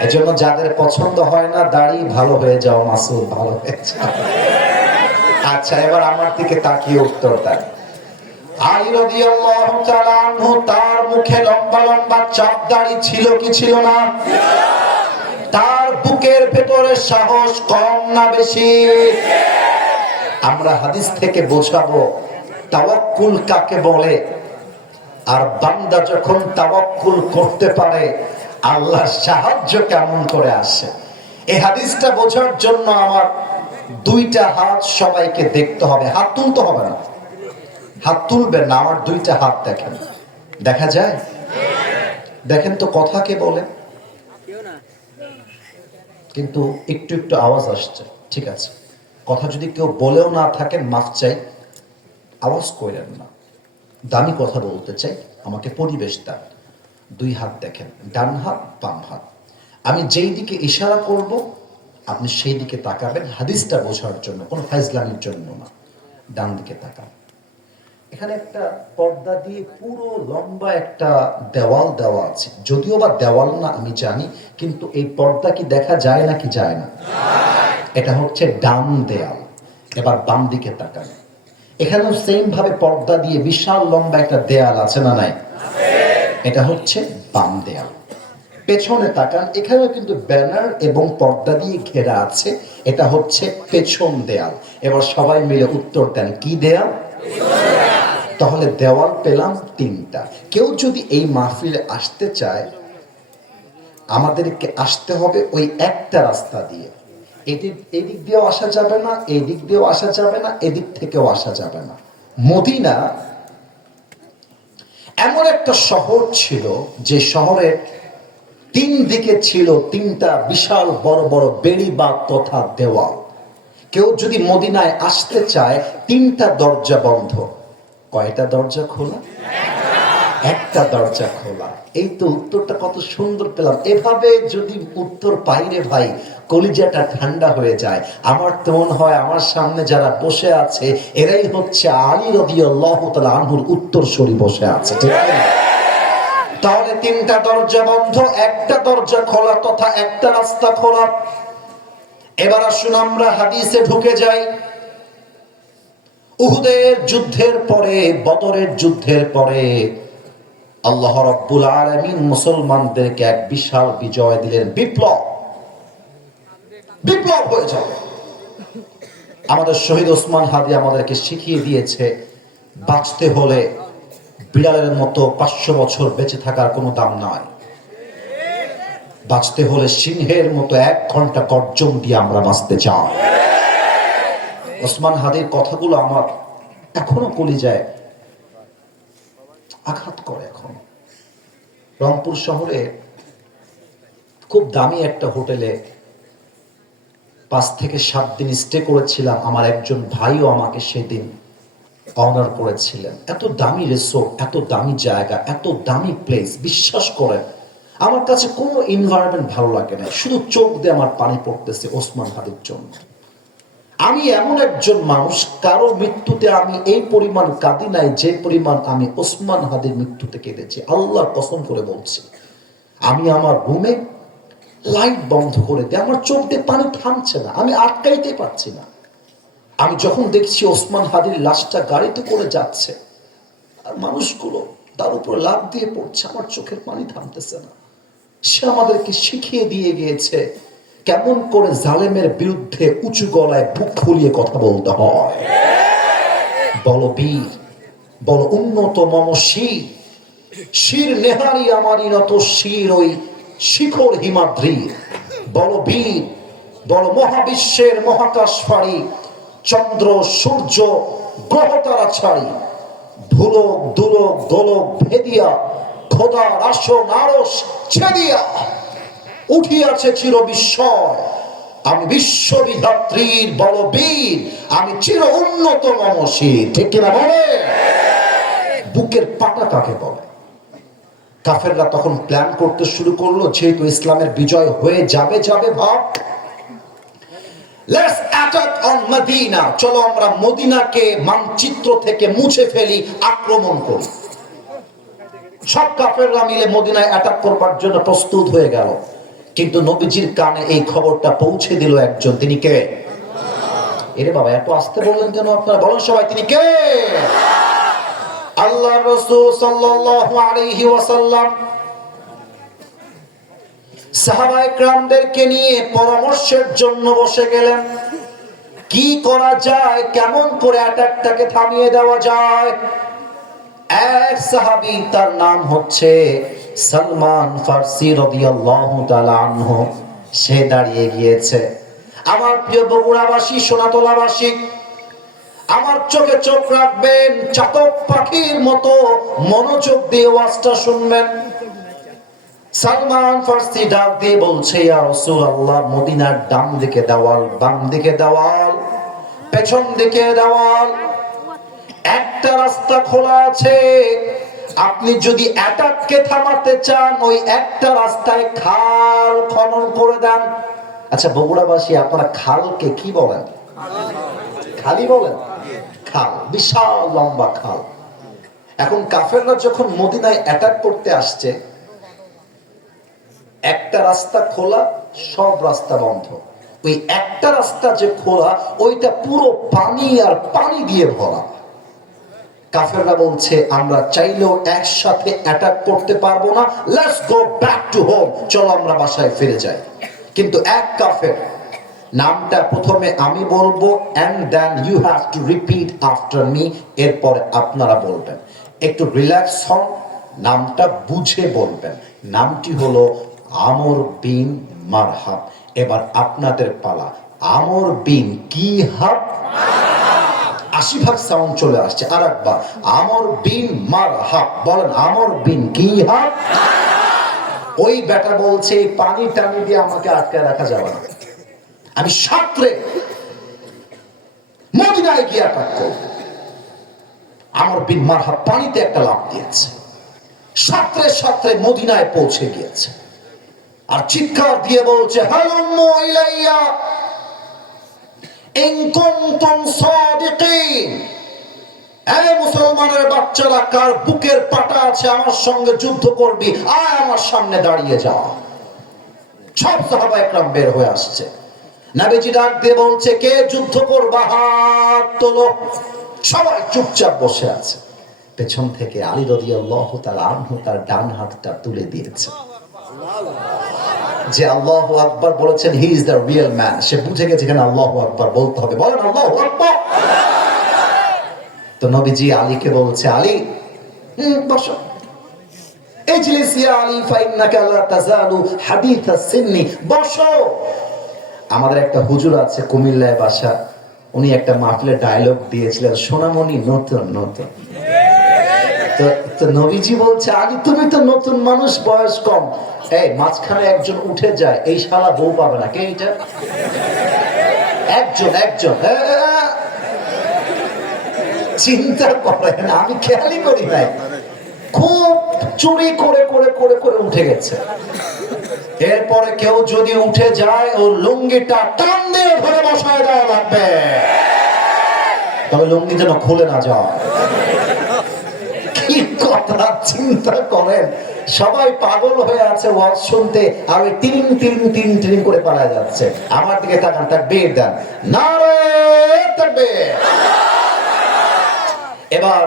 এজন্য যাদের পছন্দ হয় না দাড়ি, ভালো হয়ে যাও মাসুদ, ভালো হয়ে যাও। আচ্ছা, এবার আমার দিকে তাকিয়ে উত্তর দেন। আলী রাদিয়াল্লাহু তাআলা আনহু, তার মুখে লম্বা লম্বা চাপ দাড়ি ছিল কি ছিল না? তার বুকের ভেতরে সাহস কম না বেশি? আমরা হাদিস থেকে বোঝাবো তাওয়াক্কুল কাকে বলে, আর বান্দা যখন তাওয়াক্কুল করতে পারে আল্লাহর সাহায্য কেমন করে আসে। এই হাদিসটা বোঝার জন্য আমার দুইটা হাত সবাইকে দেখতে হবে, হাত তুলতে হবে না, হাত তুলবেন না, আমার দুইটা হাত দেখেন। দেখা যায়? দেখেন তো কথা কে বলে, কিন্তু একটু একটু আওয়াজ আসছে, ঠিক আছে। কথা যদি কেউ বলেও না থাকেন মাফ চাই, আওয়াজ করেন না। দামি কথা বলতে চাই, আমাকে পরিবেশ দেন। দুই হাত দেখেন, ডান হাত বাম হাত। আমি যেই দিকে ইশারা করব আপনি সেই দিকে তাকাবেন, হাদিসটা বোঝার জন্য, কোনো ফাইজলামির জন্য না। ডান দিকে তাকান। এখানে একটা পর্দা দিয়ে পুরো লম্বা একটা দেওয়াল দেওয়া আছে, যদিও বা দেওয়াল না আমি জানি, কিন্তু এই পর্দা কি দেখা যায় নাকি যায় না? এটা হচ্ছে ডান দেয়াল। এবার বাম দিকে তাকান। এখানেও সেম ভাবে পর্দা দিয়ে বিশাল লম্বা একটা দেয়াল আছে না নাই? এটা হচ্ছে বাম দেয়াল। পেছনে তাকান, এখানেও কিন্তু ব্যানার এবং পর্দা দিয়ে ঘেরা আছে, এটা হচ্ছে পেছন দেয়াল। এবার সবাই মিলে উত্তর দেন, কি দেয়াল? তাহলে দেওয়াল পেলাম তিনটা। কেউ যদি এই মাহফিলে আসতে চায় আমাদেরকে আসতে হবে ওই একটা রাস্তা দিয়ে। এদিক দিয়েও আসা যাবে না, এই দিক দিয়েও আসা যাবে না, এদিক থেকেও আসা যাবে না। মদিনা এমন একটা শহর ছিল যে শহরের তিন দিকে ছিল তিনটা বিশাল বড় বড় বেড়িবাঁধ তথা দেওয়াল। কেউ যদি মদিনায় আসতে চায় তিনটা দরজা বন্ধ। কয়টা দরজা খোলা? একটা দরজা খোলা। এই তো উত্তরটা কত সুন্দর পেলাম। এভাবে যদি উত্তর পাই রে ভাই, কলিজাটা ঠান্ডা হয়ে যায়। আমার তো মনে হয় আমার সামনে যারা বসে আছে এরাই হচ্ছে আলী রাদিয়াল্লাহু তাআলা আনহুর উত্তরসূরি বসে আছে, ঠিক আছে? তাহলে তিনটা দরজা বন্ধ, একটা দরজা খোলা তথা একটা রাস্তা খোলা। এবার আসুন আমরা হাদিসে ঢুকে যাই। উহুদের যুদ্ধের পরে, বদরের যুদ্ধের পরে আল্লাহ রাব্বুল আলামিন মুসলমানদেরকে এক বিশাল বিজয় দিলেন। বিপ্লব হয়ে যাবে। আমাদের শহীদ ওসমান হাদি আমাদেরকে শিখিয়ে দিয়েছে বাঁচতে হলে বিড়ালের মতো 500 বছর বেঁচে থাকার কোনো দাম নাই। বাঁচতে হলে সিংহের মতো 1 ঘন্টা গর্জন দিয়ে আমরা বাঁচতে চাই। ওসমান হাদির কথাগুলো আমার এখনো কলিজায় আঘাত করে। এখন রংপুর শহরে খুব দামি একটা হোটেলে 5 থেকে 7 দিন স্টে করেছিলাম। আমার একজন ভাইও আমাকে সেদিন অনার করেছিলেন। এত দামি রিসোর্ট, এত দামি জায়গা, এত দামি প্লেস, বিশ্বাস করেন আমার কাছে কোনো এনভায়রনমেন্ট ভালো লাগে না। শুধু চোখ দিয়ে আমার পানি পড়তেছে ওসমান হাদির জন্য। আমি এমন একজন মানুষ, কারো মৃত্যুতে আমি এই পরিমাণ কাঁদি নাই যে পরিমাণ আমি ওসমান হাদির মৃত্যুতে কেঁদেছি। আল্লাহর কসম করে বলছি, আমি আমার রুমে লাইট বন্ধ করে দিই, আমার চোখ দিয়ে পানি থামছে না, আমি আটকাইতে পারছি না। আমি যখন দেখছি ওসমান হাদির লাশটা গাড়িতে করে যাচ্ছে আর মানুষগুলো তার উপর লাফ দিয়ে পড়ছে, আমার চোখের পানি থামতেছে না। সে আমাদেরকে শিখিয়ে দিয়ে গিয়েছে কেমন করে জালেমের বিরুদ্ধে উঁচু গলায় বুক ফুলিয়ে কথা বলতে হয়। বল বীর, বল উন্নত মম শির, শির নেহারি আমারই নত শির ওই শিখর হিমাদ্রি। বল বীর, বল মহাবিশ্বের মহাকাশ ফাড়ি, চন্দ্র সূর্য গ্রহ তারা ছাড়ি, ধুলোক দুলোক গোলক ভেদিয়া খোদার আসন আরশ ছেদিয়া উঠিয়াছে চির বিস্ময়, আমি বিশ্ববিধাত্রীর বলবীর, আমি চির উন্নত মমশীর। ঠিক কিনা বলে? বুকের পাটা কাকে বলে? কাফেররা তখন প্ল্যান করতে শুরু করলো, যেহেতু ইসলামের বিজয় হয়ে যাবে ভাব, লেটস অ্যাটাক অন মদিনা, চলো আমরা মদিনাকে মানচিত্র থেকে মুছে ফেলি, আক্রমণ করি। সব কাফেররা মিলে মদিনায় অ্যাটাক করবার জন্য প্রস্তুত হয়ে গেল। কিন্তু নবীজির কানে এই খবরটা পৌঁছে দিল একজন। তিনি কে? এরে বাবা, এত আসতে বললেন কেন আপনারা? বলেন সবাই, তিনি কে? আল্লাহর রাসূল সাল্লাল্লাহু আলাইহি ওয়াসাল্লাম সাহাবায়ে কেরামদেরকে নিয়ে পরামর্শের জন্য বসে গেলেন। কি করা যায়, কেমন করে অ্যাটাকটাকে থামিয়ে দেওয়া যায়। এক সাহাবী, তার নাম হচ্ছে সালমান ফারসি রাদিয়াল্লাহু তাআলা আনহু, সে দাঁড়িয়ে গিয়েছে। আমার প্রিয় বগুড়াবাসী, সোনাতলাবাসী, আমার চোখে চোখ রাখবেন, চাতক পাখির মতো মনোযোগ দিয়ে ওয়াজটা শুনবেন। সালমান ফারসি ডাক দিয়ে বলছে, ইয়া রাসূলুল্লাহ, মদিনার ডান দিকে দেওয়াল, বাম দিকে দেওয়াল, পেছন দিকে দেওয়াল, একটা রাস্তা খোলা আছে। আপনি যদি অ্যাটাককে থামাতে চান, ওই একটা রাস্তায় খাল খনন করে দেন। আচ্ছা বগুড়াবাসী, আপনারা খালকে কি বলেন? খালি বলেন? খাল, বিশাল লম্বা খাল। এখন কাফেররা যখন মদিনায় অ্যাটাক করতে আসছে, একটা রাস্তা খোলা, সব রাস্তা বন্ধ। ওই একটা রাস্তা যে খোলা, ওইটা পুরো পানি আর পানি দিয়ে ভরা। কাফেররা বলছে, আমরা চাইলেও একসাথে অ্যাটাক করতে পারবো না, let's go back to home, চলো আমরা বাসায় ফিরে যাই। কিন্তু এক কাফের, নামটা প্রথমে আমি বলবো, and then you have to repeat after me, এরপরে আপনারা বলবেন। একটু রিল্যাক্স হন, নামটা বুঝে বলবেন। নামটি হলো আমর বিন মারহাব। এবার আপনাদের পালা। আমর বিন কি হাব? ৮০ ভাগ সাউন্ড চলে আসছে। আর একবার, আমর বিন মারহাব। বলেন, আমর বিন কি হাব? ওই বেটা বলছে, পানি টানি দিয়ে আমাকে আটকায় রাখা যাবে না, আমি সাঁতরে মদিনায় গিয়ে অ্যাটাক করব। আমর বিন মারহাব পানিতে একটা লাফ দিয়েছে, সাঁতরে মদিনায় পৌঁছে গিয়েছে। আর চিৎকার দিয়ে বলছে, হালুম্মু ইলাইয়া ইন কুনতুম সাদিকিন। এই মুসলমানের বাচ্চারা, কার বুকের পাটা আছে আমার সঙ্গে যুদ্ধ করবি, আয় আমার সামনে দাঁড়িয়ে যা। সব সাহাবায়ে কেরাম বের হয়ে আসছে। নবীজি ডাক দিয়ে বলছে, কে যুদ্ধ করবা, হাত তোলো। সবাই চুপচাপ বসে আছে। পেছন থেকে আলী রাদিয়াল্লাহু তাআলা আনহু তার ডান হাতটা তুলে দিয়েছে। যে আল্লাহু আকবার বলেছেন, he is the real man. সে বুঝে গেছে এখানে আল্লাহু আকবার বলতে হবে। বলেন আল্লাহু আকবার। তো নবীজি আলীকে বলছে, আলী বসো। ইজলিস ইয়া আলী ফাইন্নাকা লা তাযালু হাদিথাস সিন্নি। বসো। আমাদের একটা হুজুর আছে, কুমিল্লায় বাসা, উনি একটা মাহফিলে ডায়লগ দিয়েছিলেন, সোনামণি নতুন নতুন। তো নবীজি বলছে, আলী তুমি তো নতুন মানুষ, বয়স কম। এই মাঝখানে একজন উঠে যায়, এই শালা বউ পাবে না। কে এটা? একজন। চিন্তা করেন, আমি খেয়ালই করি নাই, খুব চুরি করে করে করে করে উঠে গেছে। এরপরে কেউ যদি উঠে যায়, ওর লুঙ্গিটা টান দিয়ে ধরে বসায় দেওয়া লাগবে, তবে লুঙ্গি যেন খুলে না যায়। কি কথা চিন্তা করেন। সবাই পাগল হয়ে আছে ওয়াজ শুনতে, আর ওই তিন তিন করে পালায় যাচ্ছে। আমার দিকে তাকান, তাকবীর দেন, নারে তাকবীর। এবার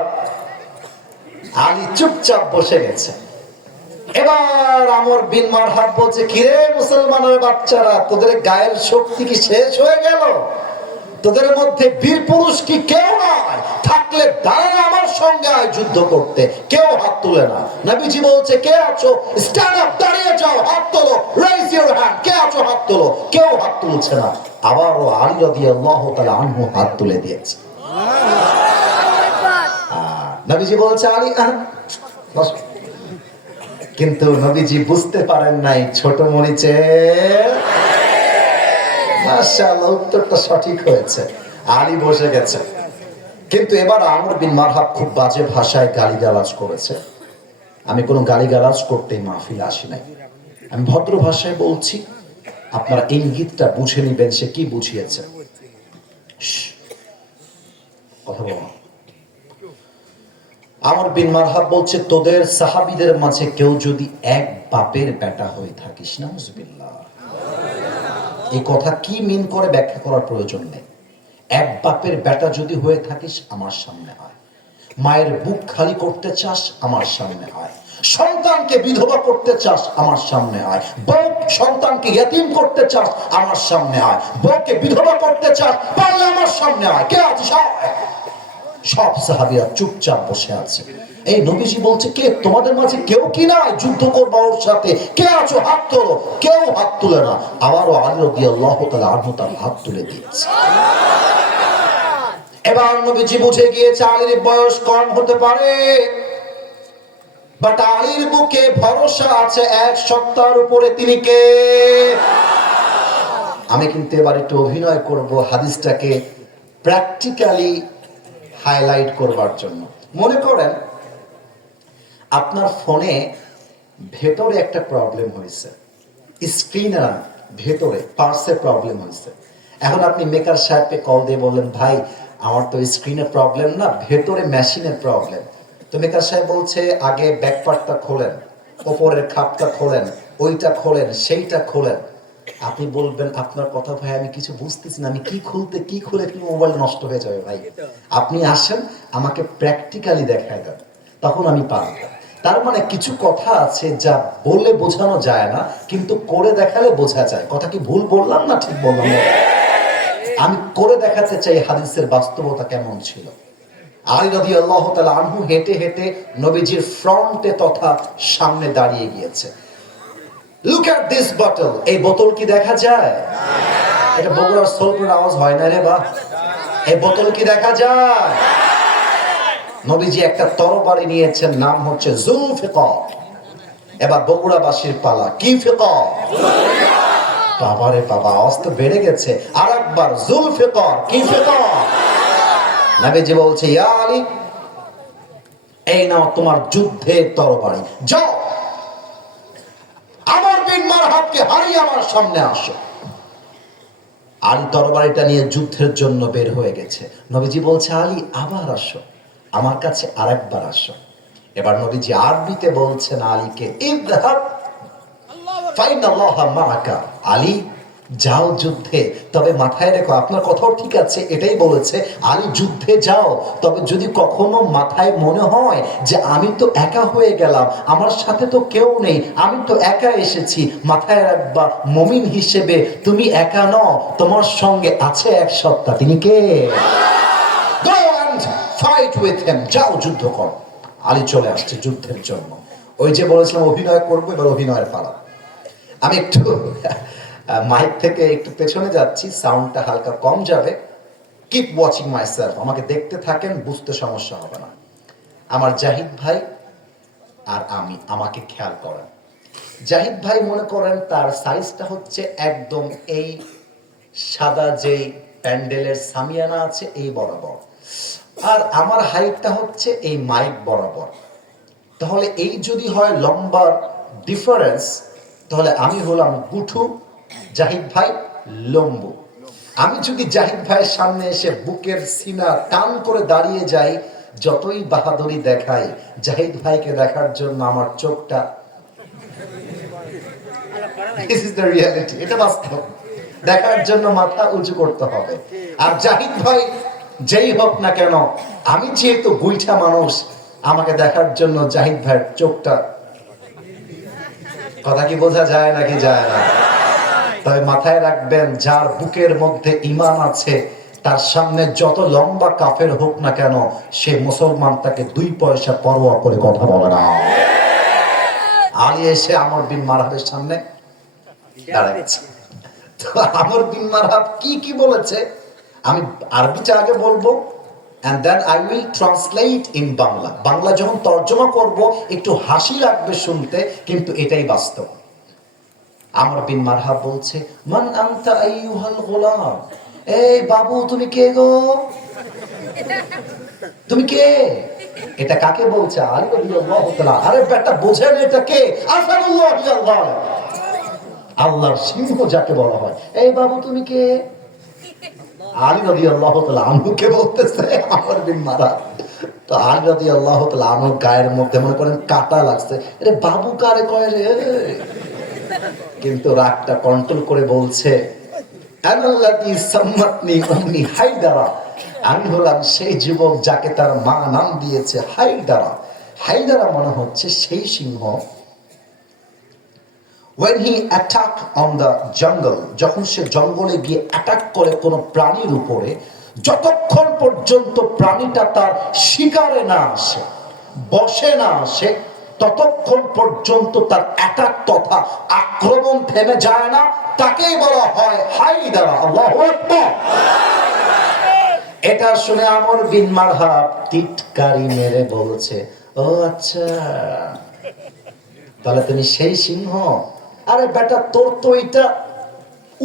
আলী চুপচাপ বসে গেছে। এবার আমর বিন মারহাব বলছে, কিরে মুসলমানের বাচ্চারা, তোদের গায়ের শক্তি কি শেষ হয়ে গেল? তোদের মধ্যে বীর পুরুষ কি কেউ নাই? থাকলে দাঁড়া আমার সঙ্গে আয় যুদ্ধ করতে। কেউ হাত তুলে না। নবীজি বলছে, কে আছো, স্ট্যান্ড আপ, দাঁড়িয়ে যাও, হাত তোলো, রেইজ ইওর হ্যান্ড। কে আছো, হাত তোলো। কেউ হাত তুলছে না। আবারও আলী রাদিয়াল্লাহু তাআলা আনহু হাত তুলে দিয়েছে। নবীজি বলছে, আলী বসো। কিন্তু নবীজি বুঝতে পারেন নাই, ছোট মরিচে মাশাআল্লাহ, উত্তরটা সঠিক হয়েছে। আলী বসে গেছে। কিন্তু এবার আমর বিন মারহাব খুব বাজে ভাষায় গালিগালাজ করেছে। আমি কোনো গালিগালাজ করতে মাহফিলে আসি নাই। আমি ভদ্র ভাষায় বলছি, আপনারা ইঙ্গিতটা বুঝে নিবেন সে কি বুঝিয়েছে। কথা বলো। আমর বিন মারহাব বলছে, তোদের সাহাবীদের মাঝে কেউ যদি এক বাপের বেটা হয়ে থাকিস, নাউজুবিল্লাহ, এই কথা কি মিন করে ব্যাখ্যা করার প্রয়োজন নেই। এক বাপের বেটা যদি হয়ে থাকিস আমার সামনে আয়। মায়ের বুক খালি করতে চাস আমার সামনে আয়। সন্তানকে বিধবা করতে চাস আমার সামনে আয়। বউ সন্তানকে ইতিম করতে চাস আমার সামনে আয়। বউকে বিধবা করতে চাস পারলে আমার সামনে আয়। কে আছিস? সব সাহাবীরা চুপচাপ বসে আছে। এই নবীজি বলছে, কে তোমাদের মাঝে কেউ কি নাই যুদ্ধ করবা ওর সাথে? কে আছো? হাত তোলো। কেউ হাত তুলে না। আবারও আলী রাদিয়াল্লাহু তাআলা আনহু তার হাত তুলে দিয়েছে। এবার নবীজি বুঝে গিয়েছে আলীর বয়স কম হতে পারে, বাট আলীর বুকে ভরসা আছে এক সত্তার উপরে। তিনি কে? আমি কিন্তু এবার একটু অভিনয় করব হাদিসটাকে প্র্যাকটিক্যালি হাইলাইট করবার জন্য। মনে করেন আপনার ফোনে ভেতরে একটা প্রবলেম হয়েছে, স্ক্রিনের ভেতরে পার্টসে প্রবলেম হয়েছে। এখন আপনি মেকার সাহেবকে কল দিয়ে বললেন, ভাই আমার তো স্ক্রিনের প্রবলেম না, ভেতরে মেশিনের প্রবলেম। তো মেকার সাহেব বলছে, আগে ব্যাক পার্টটা খোলেন, ওপরের খাপটা খোলেন, ওইটা খোলেন, সেইটা খোলেন। আপনি বলবেন, আপনার কথা ভাই আমি কিছু বুঝতেছি না, আমি কি খুলে কি মোবাইল নষ্ট হয়ে যাবে ভাই, আপনি আসেন আমাকে প্র্যাকটিক্যালি দেখায় দেন, তখন আমি পারব। তার মানে কিছু কথা আছে যা বলে বোঝানো যায় না, কিন্তু করে দেখালে বোঝা যায়। কথা কি ভুল বললাম না ঠিক বললাম? আমি করে দেখাতে চাই হাদিসের বাস্তবতা কেমন ছিল। আলী রাদিয়াল্লাহু তাআলা আনহু হেঁটে হেঁটে নবীজির ফ্রন্টে তথা সামনে দাঁড়িয়ে গিয়েছে। Look at this bottle. এই বোতল কি দেখা যায়? এটা বগুড়ার সোলপুর আওয়াজ হয় না রে বা? এই বোতল কি দেখা যায়? নবীজি একটা তরবারি নিয়েছেন, নাম হচ্ছে জুলফিকার। এবার বগুড়াবাসীর পালা। কি ফিকার? বাবারে বাবা, আওয়াজ তো বেড়ে গেছে। আর একবার জুলফিকার। কি ফিকার? নবীজি বলছে, ইয়া আলী, এই নাও তোমার যুদ্ধের তরবারি, যাও আমর বিন মারহাবকে হারিয়ে আমার সামনে আসো। আলী তরবারিটা নিয়ে যুদ্ধের জন্য বের হয়ে গেছে। নবীজি বলছে, আলী আবার আসো, আমার কাছে আরেকবার আসো। এবার নবীজি আরবিতে বলছেন আলীকে, ইযহাব ফাইনাল্লাহা মাআকা। আলী যাও যুদ্ধে, তবে মাথায় রেখো, আপনার কথাও ঠিক আছে, এটাই বলেছে, আলী যুদ্ধে যাও, তবে যদি কখনো মাথায় মনে হয় যে আমি তো একা হয়ে গেলাম, আমার সাথে তো কেউ নেই, আমি তো একা এসেছি, মাথায় রাখবা মুমিন হিসেবে তুমি একা নও, তোমার সঙ্গে আছে এক সত্তা। তিনি কে? Go and fight with him. যাও যুদ্ধ করো। আলী চলে আসছে যুদ্ধের জন্য। ওই যে বলেছিলাম অভিনয় করবো, এবার অভিনয়ের পালা। আমি একটু মাইক থেকে একটু পেছনে যাচ্ছি, সাউন্ডটা হালকা কম যাবে। কিপ ওয়াচিং মাইসেলফ, আমাকে দেখতে থাকেন, বুঝতে সমস্যা হবে না। আমার জাহিদ ভাই আর আমি, আমাকে খেয়াল করেন। জাহিদ ভাই মনে করেন তার সাইজটা হচ্ছে একদম এই সাদা যে প্যান্ডেলের সামিয়ানা আছে এই বরাবর, আর আমার হাইটটা হচ্ছে এই মাইক বরাবর। তাহলে এই যদি হয় লম্বার ডিফারেন্স, তাহলে আমি হলাম গুঠু, জাহিদ ভাই লম্বু। আমি যদি জাহিদ ভাইয়ের সামনে এসে বুকের সিনা টান করে দাঁড়িয়ে যাই, যতই বাহাদুরি দেখাই, জাহিদ ভাইকে দেখার জন্য আমার চোখটা, this is the reality, এটা বাস্তব, দেখার জন্য মাথা উঁচু করতে হবে। আর জাহিদ ভাই যেই হোক না কেন, আমি যেহেতু গুইঠা মানুষ, আমাকে দেখার জন্য জাহিদ ভাইয়ের চোখটা, কথা কি বোঝা যায় নাকি যায় না? তবে মাথায় রাখবেন, যার বুকের মধ্যে ঈমান আছে, তার সামনে যত লম্বা কাফের হোক না কেন, সে মুসলমান, তাকে 2 পয়সা পরোয়া করে কথা বলে না। আলী এসে আমর বিন মারহাবের সামনে দাঁড়াচ্ছে। তো আমর বিন মারহাব কি কি বলেছে আমি আরবিটা আগে বলবো, and then I will translate in Bangla. Bangla যখন তর্জমা করব একটু হাসি লাগবে শুনতে, কিন্তু এটাই বাস্তব। আমর বিন মারহাব বলছে, মান আনতা আইয়ুহাল গোলাম, এই বাবু তুমি কে গো, তুমি কে? এটা কাকে বলছে? আলী রাদিয়াল্লাহু তাআলা। আরে বেটা বোঝেন এটা কে? আসাদুল্লাহ আল্লাহ, আল্লাহর সিংহ যাকে বলা হয়। এই বাবু তুমি কে? আলী রাদিয়াল্লাহু তাআলা আনহুকে বলতেছে আমর বিন মারহাব। তো আলী রাদিয়াল্লাহু তাআলা আনহুর গায়ের মধ্যে মনে করেন কাটা লাগছে, আরে বাবু কারে কয় রে? কিন্তু রাগটা কন্ট্রোল করে বলছে, আনাল্লাযী সাম্মাতনি উম্মি হায়দারা, আমি হলাম সেই যুবক যাকে তার মা নাম দিয়েছে হায়দারা। হায়দারা মনে হচ্ছে সেই সিংহ। when he attacked on the jungle, যখন সে জঙ্গলে গিয়ে অ্যাটাক করে কোনো প্রাণীর উপরে, যতক্ষণ পর্যন্ত প্রাণীটা তার শিকারে না আসে, বসে না আসে, ততক্ষণ পর্যন্ত তার অ্যাটাক তথা আক্রমণ থেমে যায় না, তাকেই বলা হয় হায়দারা। আল্লাহু আকবার। এটা শুনে আমর বিন মারহাব টিটকারি মেরে বলছে, ও আচ্ছা, তাহলে তুমি সেই সিংহ? আরে বেটা তোর তো এটা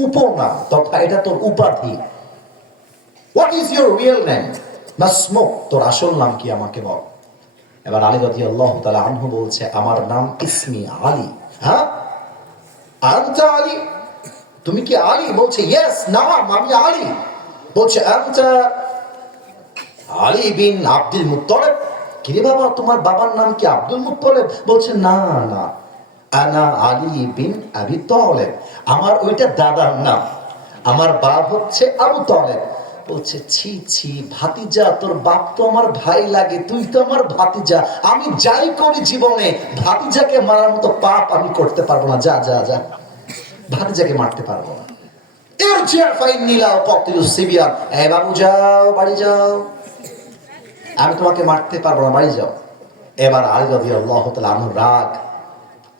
উপমা তথা এটা তোর উপাধি। What is your real name? মাসমুক, তোর আসল নাম কি আমাকে বল। এবার আলী রাদিয়াল্লাহু তাআলা আনহু বলছে, আমার নাম ইসমি আলী। হ্যাঁ, আনতা আলী, তুমি কি আলী? বলছে ইয়েস, নাম আমি আলী। বলছে আনতা আলী বিন আব্দুল মুত্তালিব। কিরে বাবা, তোমার বাবার নাম কি আব্দুল মুত্তালিব? বলছে না না, আনা আলী বিন আবি তালেব, আমার ওইটা দাদার নাম, আমার বাপ হচ্ছে আবু তালেব। বলছে ছি ছি ভাতিজা, তোর বাপ তো আমার ভাই লাগে, তুই তো আমার ভাতিজা, আমি যাই করি জীবনে ভাতিজাকে মারার মতো পাপ আমি করতে পারবো না, যা যা যা, ভাতিজাকে মারতে পারবো না। এই বাবু যাও, বাড়ি যাও, আমি তোমাকে মারতে পারবো না, বাড়ি যাও। এবার আলী রাদিয়াল্লাহু তাআলা আনহু রাগ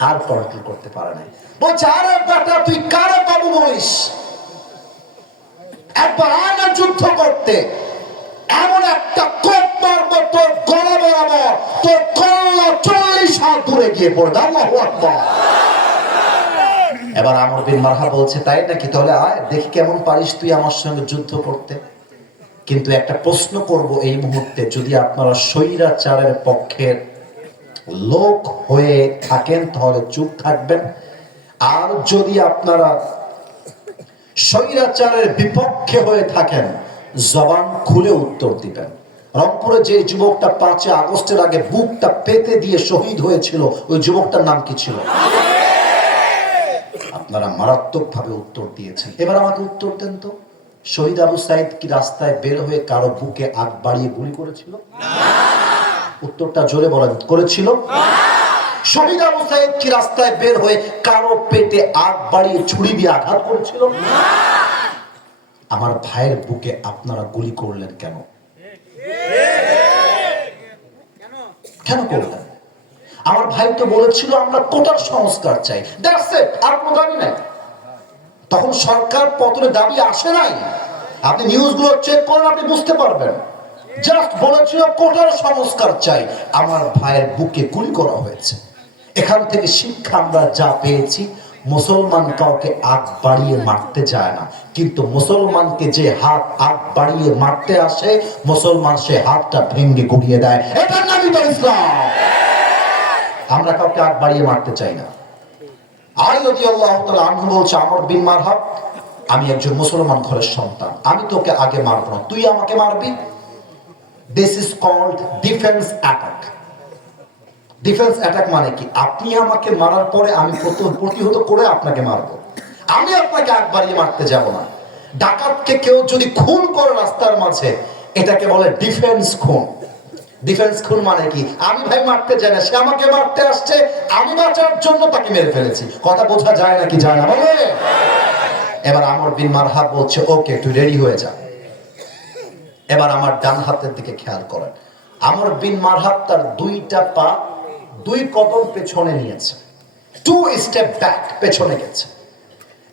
আর কন্ট্রোল করতে পারে নাই, বলছে আরে বেটা তুই কারে বাবু বলিস? একবার আয় না যুদ্ধ করতে, এমন একটা কোপ মারবো তোর গলা বরাবর, তোর কল্লা 40 হাত দূরে গিয়ে পড়বে। আল্লাহু আকবার। এবার আমর বিন মারহাব বলছে তাই নাকি, তাহলে আয় দেখি কেমন পারিস তুই আমার সঙ্গে যুদ্ধ করতে। কিন্তু একটা প্রশ্ন করব এই মুহূর্তে, যদি আপনারা স্বৈরাচারের পক্ষের লোক হয়ে থাকেন তাহলে চুপ থাকবেন, আর যদি আপনারা স্বৈরাচারের বিপক্ষে হয়ে থাকেন জবান খুলে উত্তর দিবেন। রংপুরে যে যুবকটা 5 আগস্টের আগে বুকটা পেতে দিয়ে শহীদ হয়েছিল, ওই যুবকটার নাম কি ছিল? আপনারা মারাত্মক ভাবে উত্তর দিয়েছেন। এবার আমাকে উত্তর দেন তো, শহীদ আবু সাইদ কি রাস্তায় বের হয়ে কারো বুকে আগ বাড়িয়ে গুলি করেছিল? উত্তরটা জোরে বলেন, করেছিল? শহীদ আবু সাইদ কি রাস্তায় বের হয়ে কারো পেটে আগ বাড়িয়ে ছুরি দিয়ে আঘাত করেছিল? আমার ভাইয়ের বুকে আপনারা গুলি করলেন কেন? কেন করলেন? আমার ভাই তো বলেছিল আমরা কোটার সংস্কার চাই, দ্যাটস ইট, আর কোনো দাবি নাই। তখন সরকার পতনের দাবি আসে নাই, আপনি নিউজগুলো চেক করেন, আপনি বুঝতে পারবেন। জাস্ট বলেছিল কোটার সংস্কার চাই, আমার ভাইয়ের বুকে গুলি করা হয়েছে। এখান থেকে শিক্ষা আমরা যা পেয়েছি, মুসলমান কাউকে আগ বাড়িয়ে মারতে যায় না, কিন্তু মুসলমানকে যে হাত আগ বাড়িয়ে মারতে আসে, মুসলমান সে হাতটা ভেঙে গুড়িয়ে দেয়। এটার নামই তো ইসলাম। আমরা কাউকে আগ বাড়িয়ে মারতে চাই না। আলী রাদিয়াল্লাহু তাআলা আনহু বলছে, আমর বিন মারহাব, আমি একজন মুসলমান ঘরের সন্তান, আমি তোকে আগে মারবো না, তুই আমাকে মারবি। This is called defence attack. Defence attack মানে কি? আপনি আমাকে মারার পরে আমি প্রতিহত করে আপনাকে মারবো, আমি আপনাকে আগ বাড়িয়ে মারতে যাব না। ডাকাতকে কেউ যদি খুন করে রাস্তার মাঝে, এটাকে বলে ডিফেন্স খুন। ডিফেন্স খুন মানে কি? আমি ভাই মারতে চাই না, সে আমাকে মারতে আসছে, আমি বাঁচার জন্য তাকে মেরে ফেলেছি। কথা বোঝা যায় নাকি যায় না বলে? এবার আমর বিন মারহাব বলছে ওকে, তুই রেডি হয়ে যা। এবার আমার ডান হাতের দিকে খেয়াল করেন, আমর বিন মারহাব তার 2টা পা 2 কদম পেছনে নিয়েছে, 2 স্টেপ ব্যাক, পেছনে গেছে।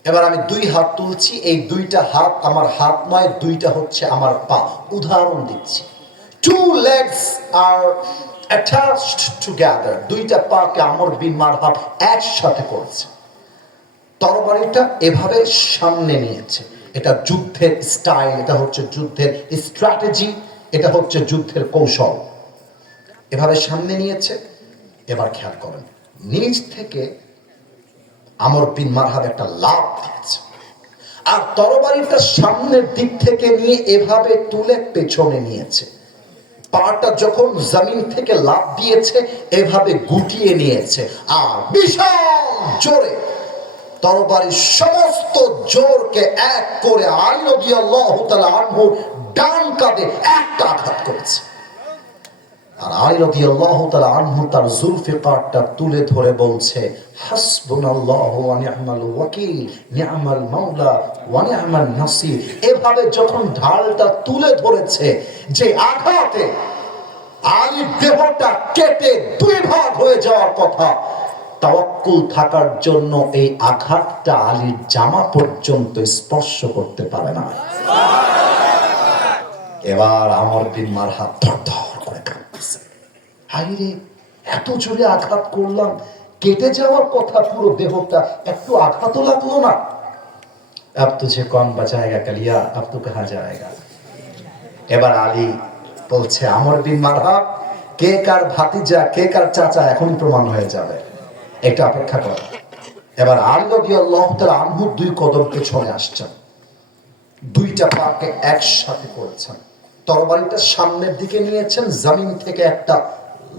এবার আমি 2 হাত তুলছি, এই 2টা হাত আমার হাত নয়, 2টা হচ্ছে আমার পা। উদাহরণ দিচ্ছি, 2 legs are attached together, 2টা পাকে আমর বিন মারহাব একসাথে করেছে। তরবারিটা এভাবে সামনে নিয়েছে। এটা যুদ্ধের স্টাইল, এটা হচ্ছে যুদ্ধের স্ট্র্যাটেজি, এটা হচ্ছে যুদ্ধের কৌশল। এভাবে সামনে নিয়েছে। এবার খেয়াল করেন, নিচ থেকে আমর বিন মারহাব একটা লাফ দিয়েছে, আর তরবারিটা সামনের দিক থেকে নিয়ে এভাবে তুলে পেছনে নিয়েছে। পাটা যখন জমিন থেকে লাফ দিয়েছে এভাবে গুটিয়ে নিয়েছে, আর বিশাল জোরে তরবারির সমস্ত জোরকে এক করে আলী রাদিয়াল্লাহু তাআলা আনহু ডান কাঁধে একটা আঘাত করেছে। আর আলী রাদিয়াল্লাহু তাআলা আনহু তার জুলফিকারটা তুলে ধরে বলছে, হাসবুনাল্লাহু ওয়া নি'মাল ওয়াকিল, নি'মাল মাওলা ওয়া নি'মান নাসির। এভাবে যখন ঢালটা তুলে ধরেছে, যে আঘাতে আলীর দেহটা কেটে দুই ভাগ হয়ে যাওয়ার কথা, তাওয়াক্কুল থাকার জন্য এই আঘাতটা আলীর জামা পর্যন্ত স্পর্শ করতে পারে না। এবার আমর বিন মারহাব ধর করে কাঁদতেছে, হায়রে এত জোরে আঘাত করলাম, কেটে যাওয়ার কথা পুরো দেহটা, একটু আঘাতও লাগলো না। আব তুঝে কौन বাঁচায়েগা কালিয়া, আব তু কাহা যায়েগা। এবার আলী বলছে, আমর বিন মারহাব কে কার ভাতিজা কে কার চাচা এখনই প্রমাণ হয়ে যাবে, এটা অপেক্ষা কর। এবার আলী রাদিয়াল্লাহু তাআলা আনহু দুই কদম পেছনে আসছেন, দুইটা পাকে একসাথে করেছেন, তরবারিটা সামনের দিকে নিয়েছেন, জমিন থেকে একটা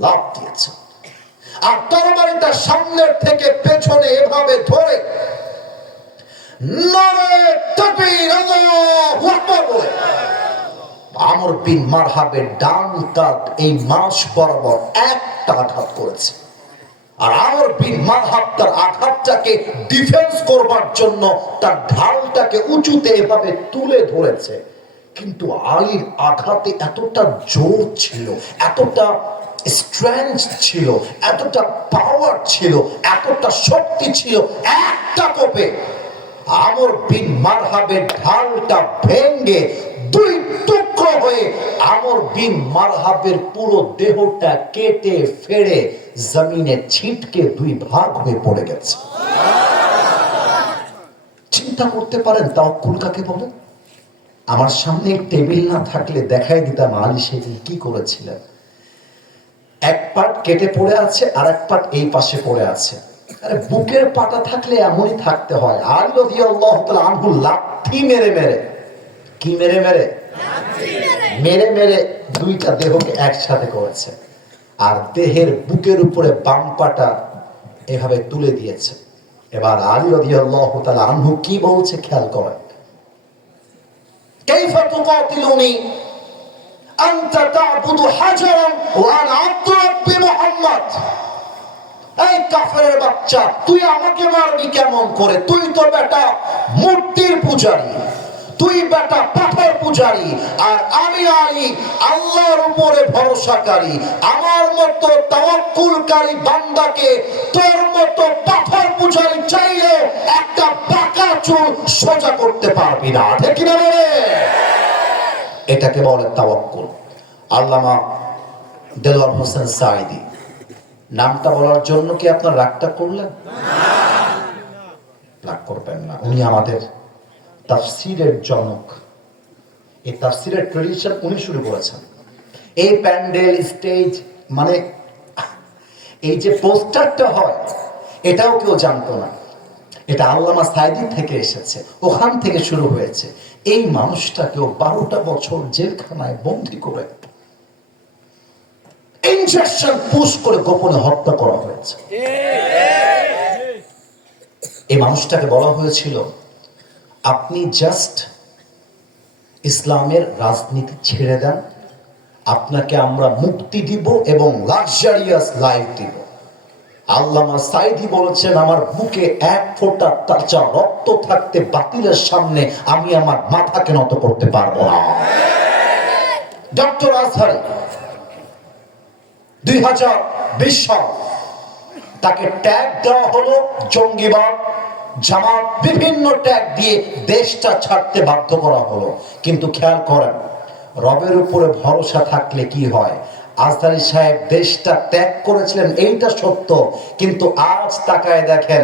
লাফ দিয়েছেন, আর তরবারিটা সামনের থেকে পেছনে এভাবে ধরে নারে তাকবীর, আল্লাহু আকবার বলে আমর বিন মারহাবের ডান কাঁধ এই মাস বরাবর একটা আঘাত করেছে। আর আমর বিন মারহাব তার আঘাতটাকে ডিফেন্স করবার জন্য তার ঢালটাকে উঁচুতে এভাবে তুলে ধরেছে, কিন্তু আলীর আঘাতে এতটা জোর ছিল, এতটা স্ট্রেংথ ছিল, এতটা পাওয়ার ছিল, এতটা শক্তি ছিল, একটা কোপে আমর বিন মারহাবের ঢালটা ভেঙে দুই টুকরো হয়ে আমর বিন মারহাবের পুরো দেহটা কেটে ফেড়ে জমিনে ছিটকে দুই ভাগ হয়ে পড়ে গেছে। চিন্তা করতে পারেন তাওয়াক্কুল কাকে বলে? আমার সামনে টেবিল না থাকলে দেখাই দিতাম আলী সেদিন কি করেছিলেন। এক পাট কেটে পড়ে আছে, আর এক পাট এই পাশে পড়ে আছে। আরে বুকের পাটা থাকলে এমনই থাকতে হয়। আলী রাদিয়াল্লাহু তাআলা আনহু লাথি মেরে মেরে, কি মেরে মেরে মেরে মেরে দুইটা দেহকে একসাথে করেছে, আর দেহের বুকের উপরে বাম পাটা এভাবে তুলে দিয়েছে। এবার আলী রাদিয়াল্লাহু তাআলা আনহু কি বলছে খেয়াল করেন, কাইফা তুকাতিলুনি আনতা তা'বুদু হাজারান ওয়া আনা আবদু রাব্বি মুহাম্মদ। এই কাফেরের বাচ্চা, তুই আমাকে মারবি কেমন করে? তুই তো বেটা মূর্তির পূজারী, তুই বেটা পাথর পূজারী, আর আমি আলী আল্লাহর উপরে ভরসাকারী। আমার মতো তাওয়াক্কুলকারী বান্দাকে তোর মতো পাথর পূজারী চাইলে একটা পাকা চুল সোজা করতে পারবি না, ঠিক না রে? এটাকে বলে তাওয়াক্কুল। আল্লামা দেলোয়ার হোসেন সাঈদী নামটা বলার জন্য কি আপনার রাগটা করলেন? রাগ করবেন না, উনি আমাদের তাফসীরের জনক। এই তাফসীরের ট্রেডিশন উনি শুরু করেছেন। এই প্যান্ডেল, স্টেজ, মানে এই যে পোস্টারটা হয়, এটাও কেউ জানতো না। এটা আল্লামা সাঈদী থেকে এসেছে, ওখান থেকে শুরু হয়েছে। এই মানুষটাকেও 12টা বছর জেলখানায় বন্দী করে ইনজেকশন পুশ করে গোপনে হত্যা করা হয়েছে। এই মানুষটাকে বলা হয়েছিল, আপনি জাস্ট ইসলামের রাজনীতি ছেড়ে দেন, আপনাকে আমরা মুক্তি দিব এবং লাক্সারিয়াস লাইফ দিব। আল্লামা সাঈদী বলেছেন, আমার বুকে এক ফোঁটা কাঁচা রক্ত থাকতে বাতিলের সামনে আমি আমার মাথাকে নত করতে পারবো না। ডক্টর আজহারী 2020 সাল তাকে ট্যাগ দেওয়া হলো জঙ্গিবাদ, জামাত, বিভিন্ন ট্যাগ দিয়ে দেশটা ছাড়তে বাধ্য করা হলো। কিন্তু খেয়াল করেন, রবের উপরে ভরসা থাকলে কি হয়? আজহারী সাহেব দেশটা ত্যাগ করেছিলেন, এইটা সত্য, কিন্তু আজ তাকায় দেখেন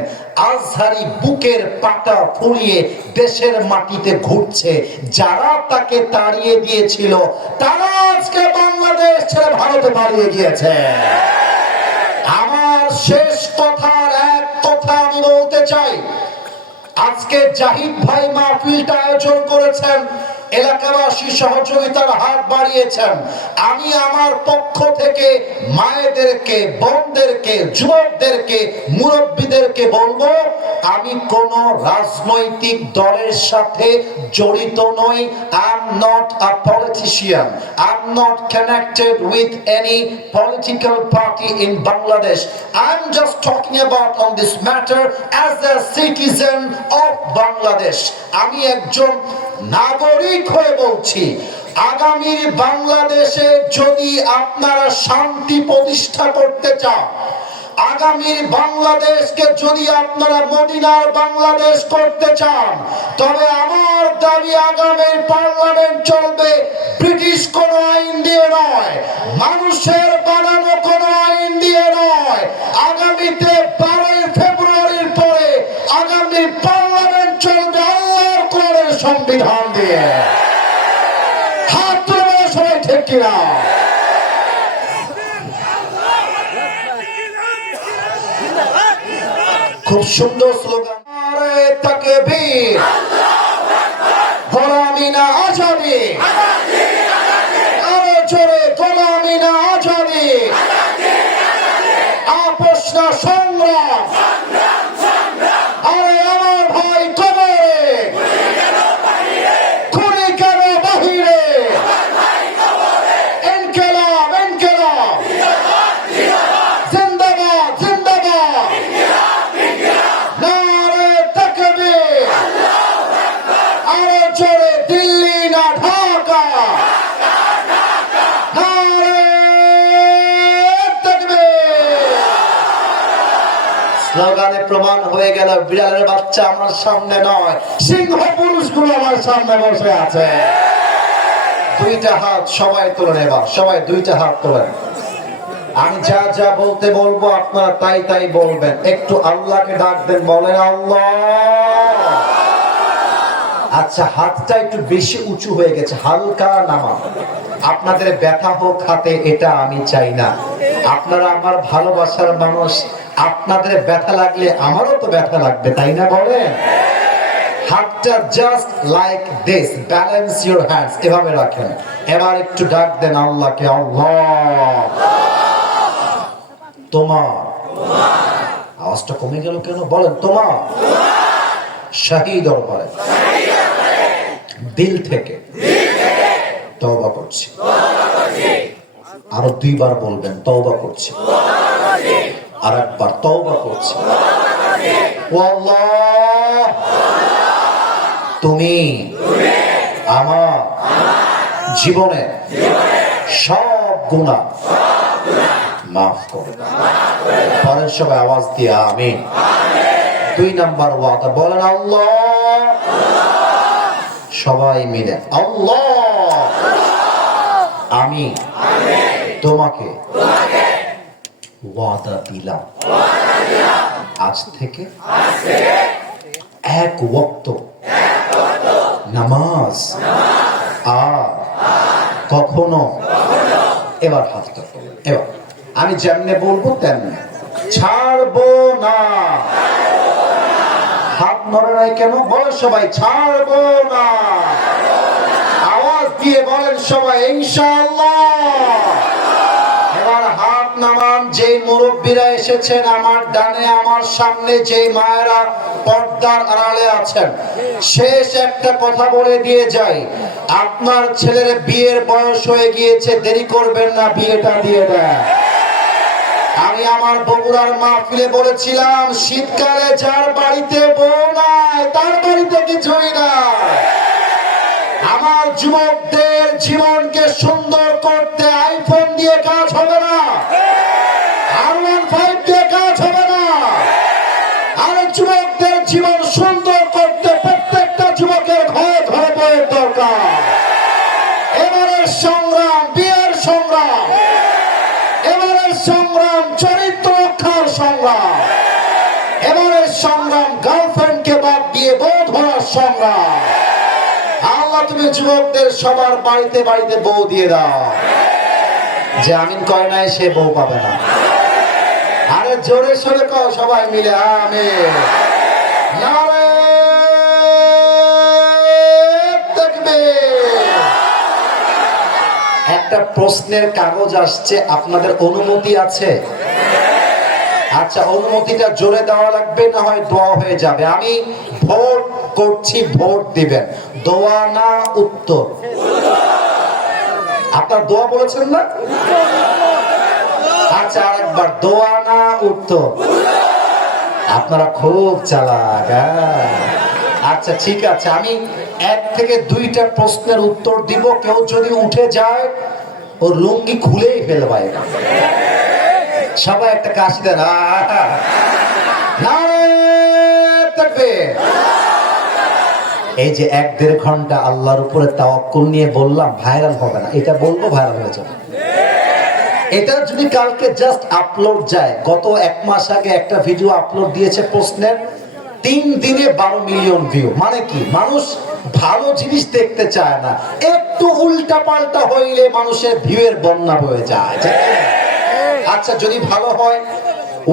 আজহারী বুকের পাটা ফুলিয়ে দেশের মাটিতে ঘুরছে। যারা তাকে তাড়িয়ে দিয়েছিল তারা আজকে বাংলাদেশ ছেড়ে ভারতে পালিয়ে গিয়েছে। আমার শেষ কথার এক কথা আমি বলতে চাই, আজকে জাহিদ ভাই মাহফিলটা আয়োজন করেছেন, এলাকাবাসী সহযোগিতার হাত বাড়িয়েছেন। আমি আমার পক্ষ থেকে মায়েদেরকে, বোনদেরকে, যুবকদেরকে, মুরব্বীদেরকে বলবো, আমি কোন রাজনৈতিক দলের সাথে জড়িত নই। I am not a politician, I am not connected with any political party in Bangladesh. I am just talking about on this matter as a citizen of Bangladesh. আমি একজন নাগরিক হয়ে বলছি, আগামীর বাংলাদেশে যদি আপনারা শান্তি প্রতিষ্ঠা করতে চান, আগামীর বাংলাদেশকে যদি আপনারা মদিনার বাংলাদেশ করতে চান, তবে আমার দাবি আগামীর পার্লামেন্ট চলবে ব্রিটিশ কোন আইন দিয়ে নয়, মানুষের বানানো কোন আইন দিয়ে নয়। আগামীতে 12 ফেব্রুয়ারির পরে আগামী পার্লামেন্ট চলবে আল্লাহর কোরআনের সংবিধান দিয়ে। হাত তুলে সবাই ঠিক কিনা? খুব সুন্দর স্লোগান, নারে তাকবীর, গোলামি না আজাদি, আরো জোরে, গোলামি না আজাদি, আপোষ না সংগ্রাম। আরে আমার ভাই কবরে, খুনি কেন বাহিরে, ইনকিলাব ইনকিলাব, জিন্দাবাদ জিন্দাবাদ, নারে তাকবীর, আরো জোরে, দিল্লি না ঢাকা, নারে তাকবীর। স্লোগানে প্রমাণ হয়ে গেল বিড়ালের বাচ্চা আমার সামনে নয়, সিংহ পুরুষগুলো আমার সামনে বসে আছে। দুইটা হাত সবাই তোলেন, এবার সবাই দুইটা হাত তোলেন। আমি যা যা বলতে বলবো আপনারা তাই তাই বলবেন। একটু আল্লাহকে ডাক দেন, বলেন আল্লাহ। আচ্ছা, হাতটা একটু বেশি উঁচু হয়ে গেছে, হালকা নামা। আপনাদের ব্যথা হোক হাতে, এটা আমি চাই না। আপনারা আমার ভালোবাসার মানুষ, আপনাদের ব্যথা লাগলে আমারও তো ব্যথা লাগবে, তাই না? বলেন। হাতটা just like this, balance your hands, এভাবে রাখেন। এবার একটু ডাক দেন আল্লাহকে, আল্লাহ তোমার, আওয়াজটা কমে গেল কেন? বলেন, তোমার শাহী দরবারে দিল থেকে তওবা করছি। আরো 2 বার বলবেন, তওবা করছি। আর একবার, তওবা করছি। ও আল্লাহ, তুমি আমার জীবনে সব গুনাহ মাফ করো। পরের সবাই আওয়াজ দিয়ে আমিন। 2 নাম্বার ওয়াদা, বলেন আল্লাহ। সবাই মিলে আল্লাহ, আমি তোমাকে ওয়াদা দিলাম, আজ থেকে 1 ওয়াক্ত নামাজ আর কখনো। এবার হাতটা তোলেন। এবার আমি যেমনে বলবো তেমনি, ছাড়বো না। হাত নড়ে নাই কেন? বলেন সবাই, ছাড়বো না। আওয়াজ দিয়ে বলেন সবাই, ইনশাআল্লাহ। এবার হাত নামান। যে মুরব্বীরা এসেছেন আমার ডানে, আমার সামনে যে মায়েরা পর্দার আড়ালে আছেন, শেষ একটা কথা বলে দিয়ে যাই, আপনার ছেলের বিয়ের বয়স হয়ে গিয়েছে, দেরি করবেন না, বিয়েটা দিয়ে দেন। আমি আমার বগুড়ার মাহফিলে বলেছিলাম, শীতকালে যার বাড়িতে বউ নাই তার বাড়িতে কিছুই নাই। আমার যুবকদের জীবনকে সুন্দর করতে আইফোন দিয়ে কাজ হবে না, R15 দিয়ে কাজ হবে না। আর যুবকদের জীবন সুন্দর করতে প্রত্যেকটা যুবকের ঘরে ঘরে বইয়ের দরকার। এবারের সংগ্রাম, বিয়ের সংগ্রাম সংগ্রাম, গার্লফ্রেন্ডকে বাদ দিয়ে বউ ধরার সংগ্রাম। আল্লাহ তুমি যুবকদের সবার বাড়িতে বাড়িতে বউ দিয়ে দাও। যে আমিন কয় নাই সে বউ পাবে না। আরে জোরে সোরে কও সবাই মিলে আমিন। নারে তাকবীর। একটা প্রশ্নের কাগজ আসছে, আপনাদের অনুমতি আছে? আচ্ছা, অনুমতিটা জোরে দেওয়া লাগবে, না হয় দোয়া হয়ে যাবে। আমি ভোট করছি, ভোট দিবেন। দোয়া না উত্তর? আপনার দোয়া বলেছেন না? আচ্ছা, আরেকবার, দোয়া না উত্তর? আপনারা খুব চালাক। আচ্ছা ঠিক আছে, আমি 1 থেকে 2টা প্রশ্নের উত্তর দিব। কেউ যদি উঠে যায় ও লুঙ্গি খুলেই ফেলবে। সবাই একটা কাশি দেন। এই যে 1-1.5 ঘন্টা আল্লাহর উপরে তাওয়াক্কুল নিয়ে বললাম, ভাইরাল হবে না? এটা বলবো ভাইরাল হয়ে যাবে। এটা যদি কালকে জাস্ট আপলোড যায়, গত 1 মাস আগে একটা ভিডিও আপলোড দিয়েছে প্রশ্নের, 3 দিনে 12 মিলিয়ন ভিউ। মানে কি, মানুষ ভালো জিনিস দেখতে চায় না, একটু উল্টা পাল্টা হইলে মানুষের ভিউয়ের বন্যা হয়ে যায়। আচ্ছা, যদি ভালো হয়,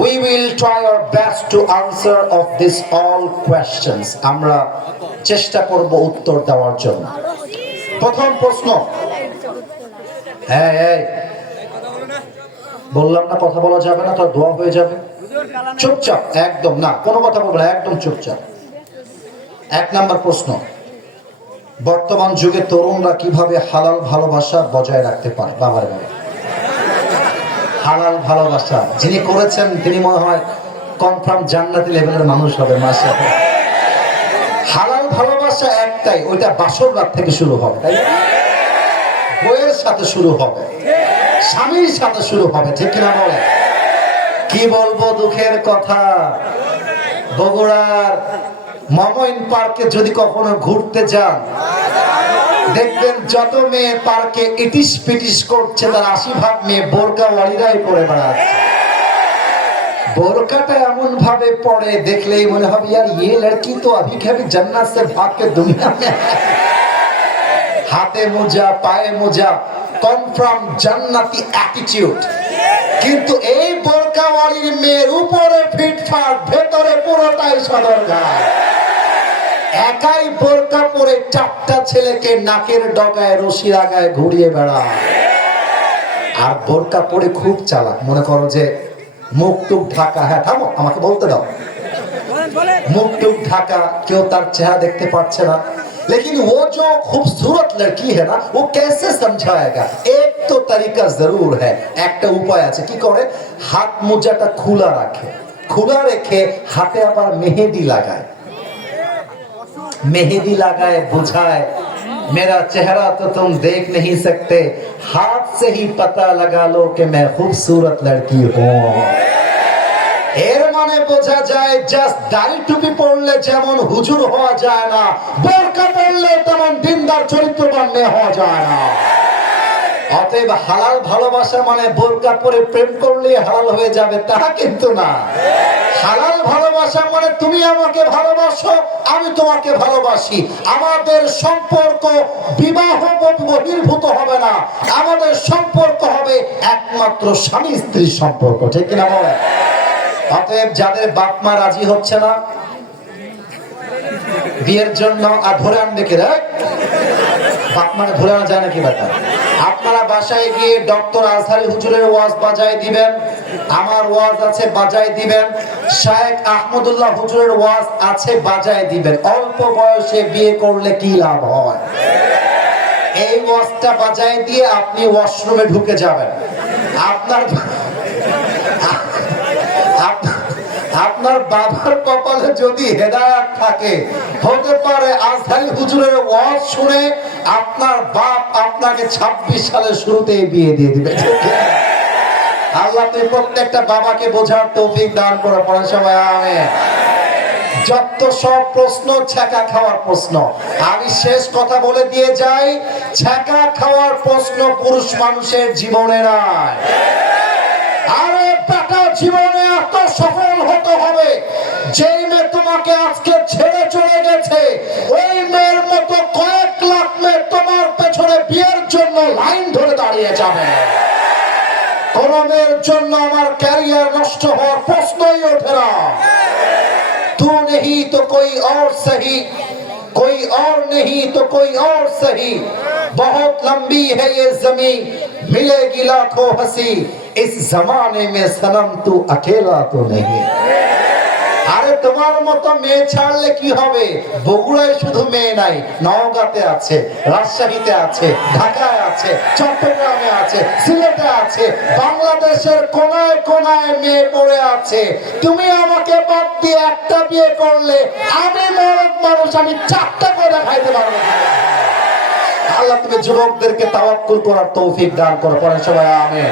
we will try our best to answer of this all questions. আমরা চেষ্টা করব উত্তর দেওয়ার জন্য। প্রথম প্রশ্ন, এই বললাম না কথা বলা যাবে না, তো দোয়া হয়ে যাবে। চুপচাপ, একদম না, কোনো কথা বলবে না, একদম চুপচাপ। 1 নাম্বার প্রশ্ন, বর্তমান যুগে তরুণরা কিভাবে হালাল ভালোবাসা বজায় রাখতে পারে? বাবার বাবা, হালাল ভালোবাসা যিনি করেছেন তিনি মনে হয় কনফার্ম জান্নাতি লেভেলের মানুষ হবে। মাশাআল্লাহ। হালাল ভালোবাসা একটাই, ওইটা বাসর রাত থেকে শুরু হবে, তাই না? বউয়ের সাথে শুরু হবে, স্বামীর সাথে শুরু হবে, ঠিক কিনা বলে? কি বলবো দুঃখের কথা, বগুড়ার মমইন পার্কে যদি কখনো ঘুরতে যান, দেখবেন যত মেয়ে পার্কে ইটিস পিটিস করছে তার 80% মেয়ে বোরকাওয়ালিরাই পরে বেড়াচ্ছে। বোরকাটা এমন ভাবে পড়ে দেখলেই মনে হবে यार ये लड़की तो अभी कभी जन्नत से भाग के दुनिया में। হাতে মোজা, পায়ে মোজা, কনফার্ম জান্নাতি অ্যাটিটিউড। কিন্তু এই বোরকাওয়ালির মেয়ের উপরে ফিটফাট, ভেতরে পুরোটাই সদরঘাট। একাই বোরকা পরে 4টা ছেলেকে নাকের ডগায় রশি লাগায় ঘুরিয়ে বেড়ায়। আর বোরকা পরে খুব চালাক, মনে করো যে মুখ টুক ঢাকা। হ্যাঁ থামো, আমাকে বলতে দাও। মুখ টুক ঢাকা, কেউ তার চেহারা দেখতে পাচ্ছে না। लेकिन वो जो खूबसूरत लड़की है ना, वो कैसे समझाएगा? एक तो तरीका जरूर है, একটা উপায় আছে। কি করে? হাত মোজাটা খোলা রাখে, খোলা রেখে হাতে আবার মেহেদি লাগায়। मेहंदी लगाए बुझाए, मेरा चेहरा तो तुम देख नहीं सकते, हाथ से ही पता लगा लो कि मैं खूबसूरत लड़की हूँ। এর মানে বোঝা যায় জাস্ট দাড়ি টুপি পরলে যেমন হুজুর হওয়া যায় না, বোরকা পরলে তেমন দিনদার চরিত্রবান মেয়ে হওয়া যায় না। অতএব হালাল ভালোবাসা মানে বোরকা পরে প্রেম করলে হালাল হয়ে যাবে তা কিন্তু না। হালাল ভালোবাসা মানে তুমি আমাকে ভালোবাসো, আমি তোমাকে ভালোবাসি। আমাদের সম্পর্ক বিবাহ বহির্ভূত হবে না, আমাদের সম্পর্ক হবে একমাত্র স্বামী স্ত্রীর সম্পর্ক, ঠিক কিনা বলে? অতএব যাদের বাপ মা রাজি হচ্ছে না বিয়ের জন্য, আর ধরে আনবে কে? বাপ মানে ধরে আনা যায় নাকি ব্যাপার? আপনারা বাসায় গিয়ে ডক্টর আজহারি হুজুরের ওয়াজ বাজায় দিবেন, আমার ওয়াজ আছে বাজায় দিবেন, শায়েখ আহমদুল্লাহ হুজুরের ওয়াজ আছে বাজায় দিবেন। অল্প বয়সে বিয়ে করলে কি লাভ হয়? এই ওয়াজটা বাজায় দিয়ে আপনি ওয়াশরুমে ঢুকে যাবেন। আপনার বাবার কপালে যদি হেদায়েত থাকে, হতে পারে আজহারি হুজুরের ওয়াজ শুনে আপনার বাপ আপনাকে 26 সালের শুরুতেই বিয়ে দিয়ে দিবে। আল্লাহ তুমি প্রত্যেকটা বাবাকে বোঝার তৌফিক দান করে, পড়ে সবাই আমিন। যত সব প্রশ্ন ছ্যাঁকা খাওয়ার প্রশ্ন। আমি শেষ কথা বলে দিয়ে যাই, ছ্যাঁকা খাওয়ার প্রশ্ন পুরুষ মানুষের জীবনে নাই। আরে বেটা, জীবনে এত সফল হতে হবে যে আমাকে আজকে ছেড়ে চলে গেছে, ওই মেয়ের মতো কয়েক লাখ মেয়ে তোমার পেছনে বিয়ের জন্য লাইন ধরে দাঁড়িয়ে যাবে। কোন মেয়ের জন্য আমার ক্যারিয়ার নষ্ট হওয়ার প্রশ্নই ওঠে না। तू नहीं तो कोई और सही, कोई और नहीं तो कोई और सही, बहुत लंबी है ये जमीन, मिलेगी लाखों हंसी, इस जमाने में सनम तू अकेला तो नहीं। আরে তোমার মতো মেয়ে ছাড়লে কি হবে? বগুড়ায় শুধু মেয়ে নাই, নওগাঁতে আছে, রাজশাহীতে আছে, ঢাকায় আছে, চট্টগ্রামে আছে, সিলেটে আছে, বাংলাদেশের কোনায় কোনায় মেয়ে পড়ে আছে। তুমি আমাকে বাদ দিয়ে একটা বিয়ে করলে আমি মরদ মানুষ, আমি চারটা করে খাইতে পারবো। আল্লাহ তুমি যুবকদেরকে তাওয়াক্কুল করার তৌফিক দান করো, পরে সবাই আমিন।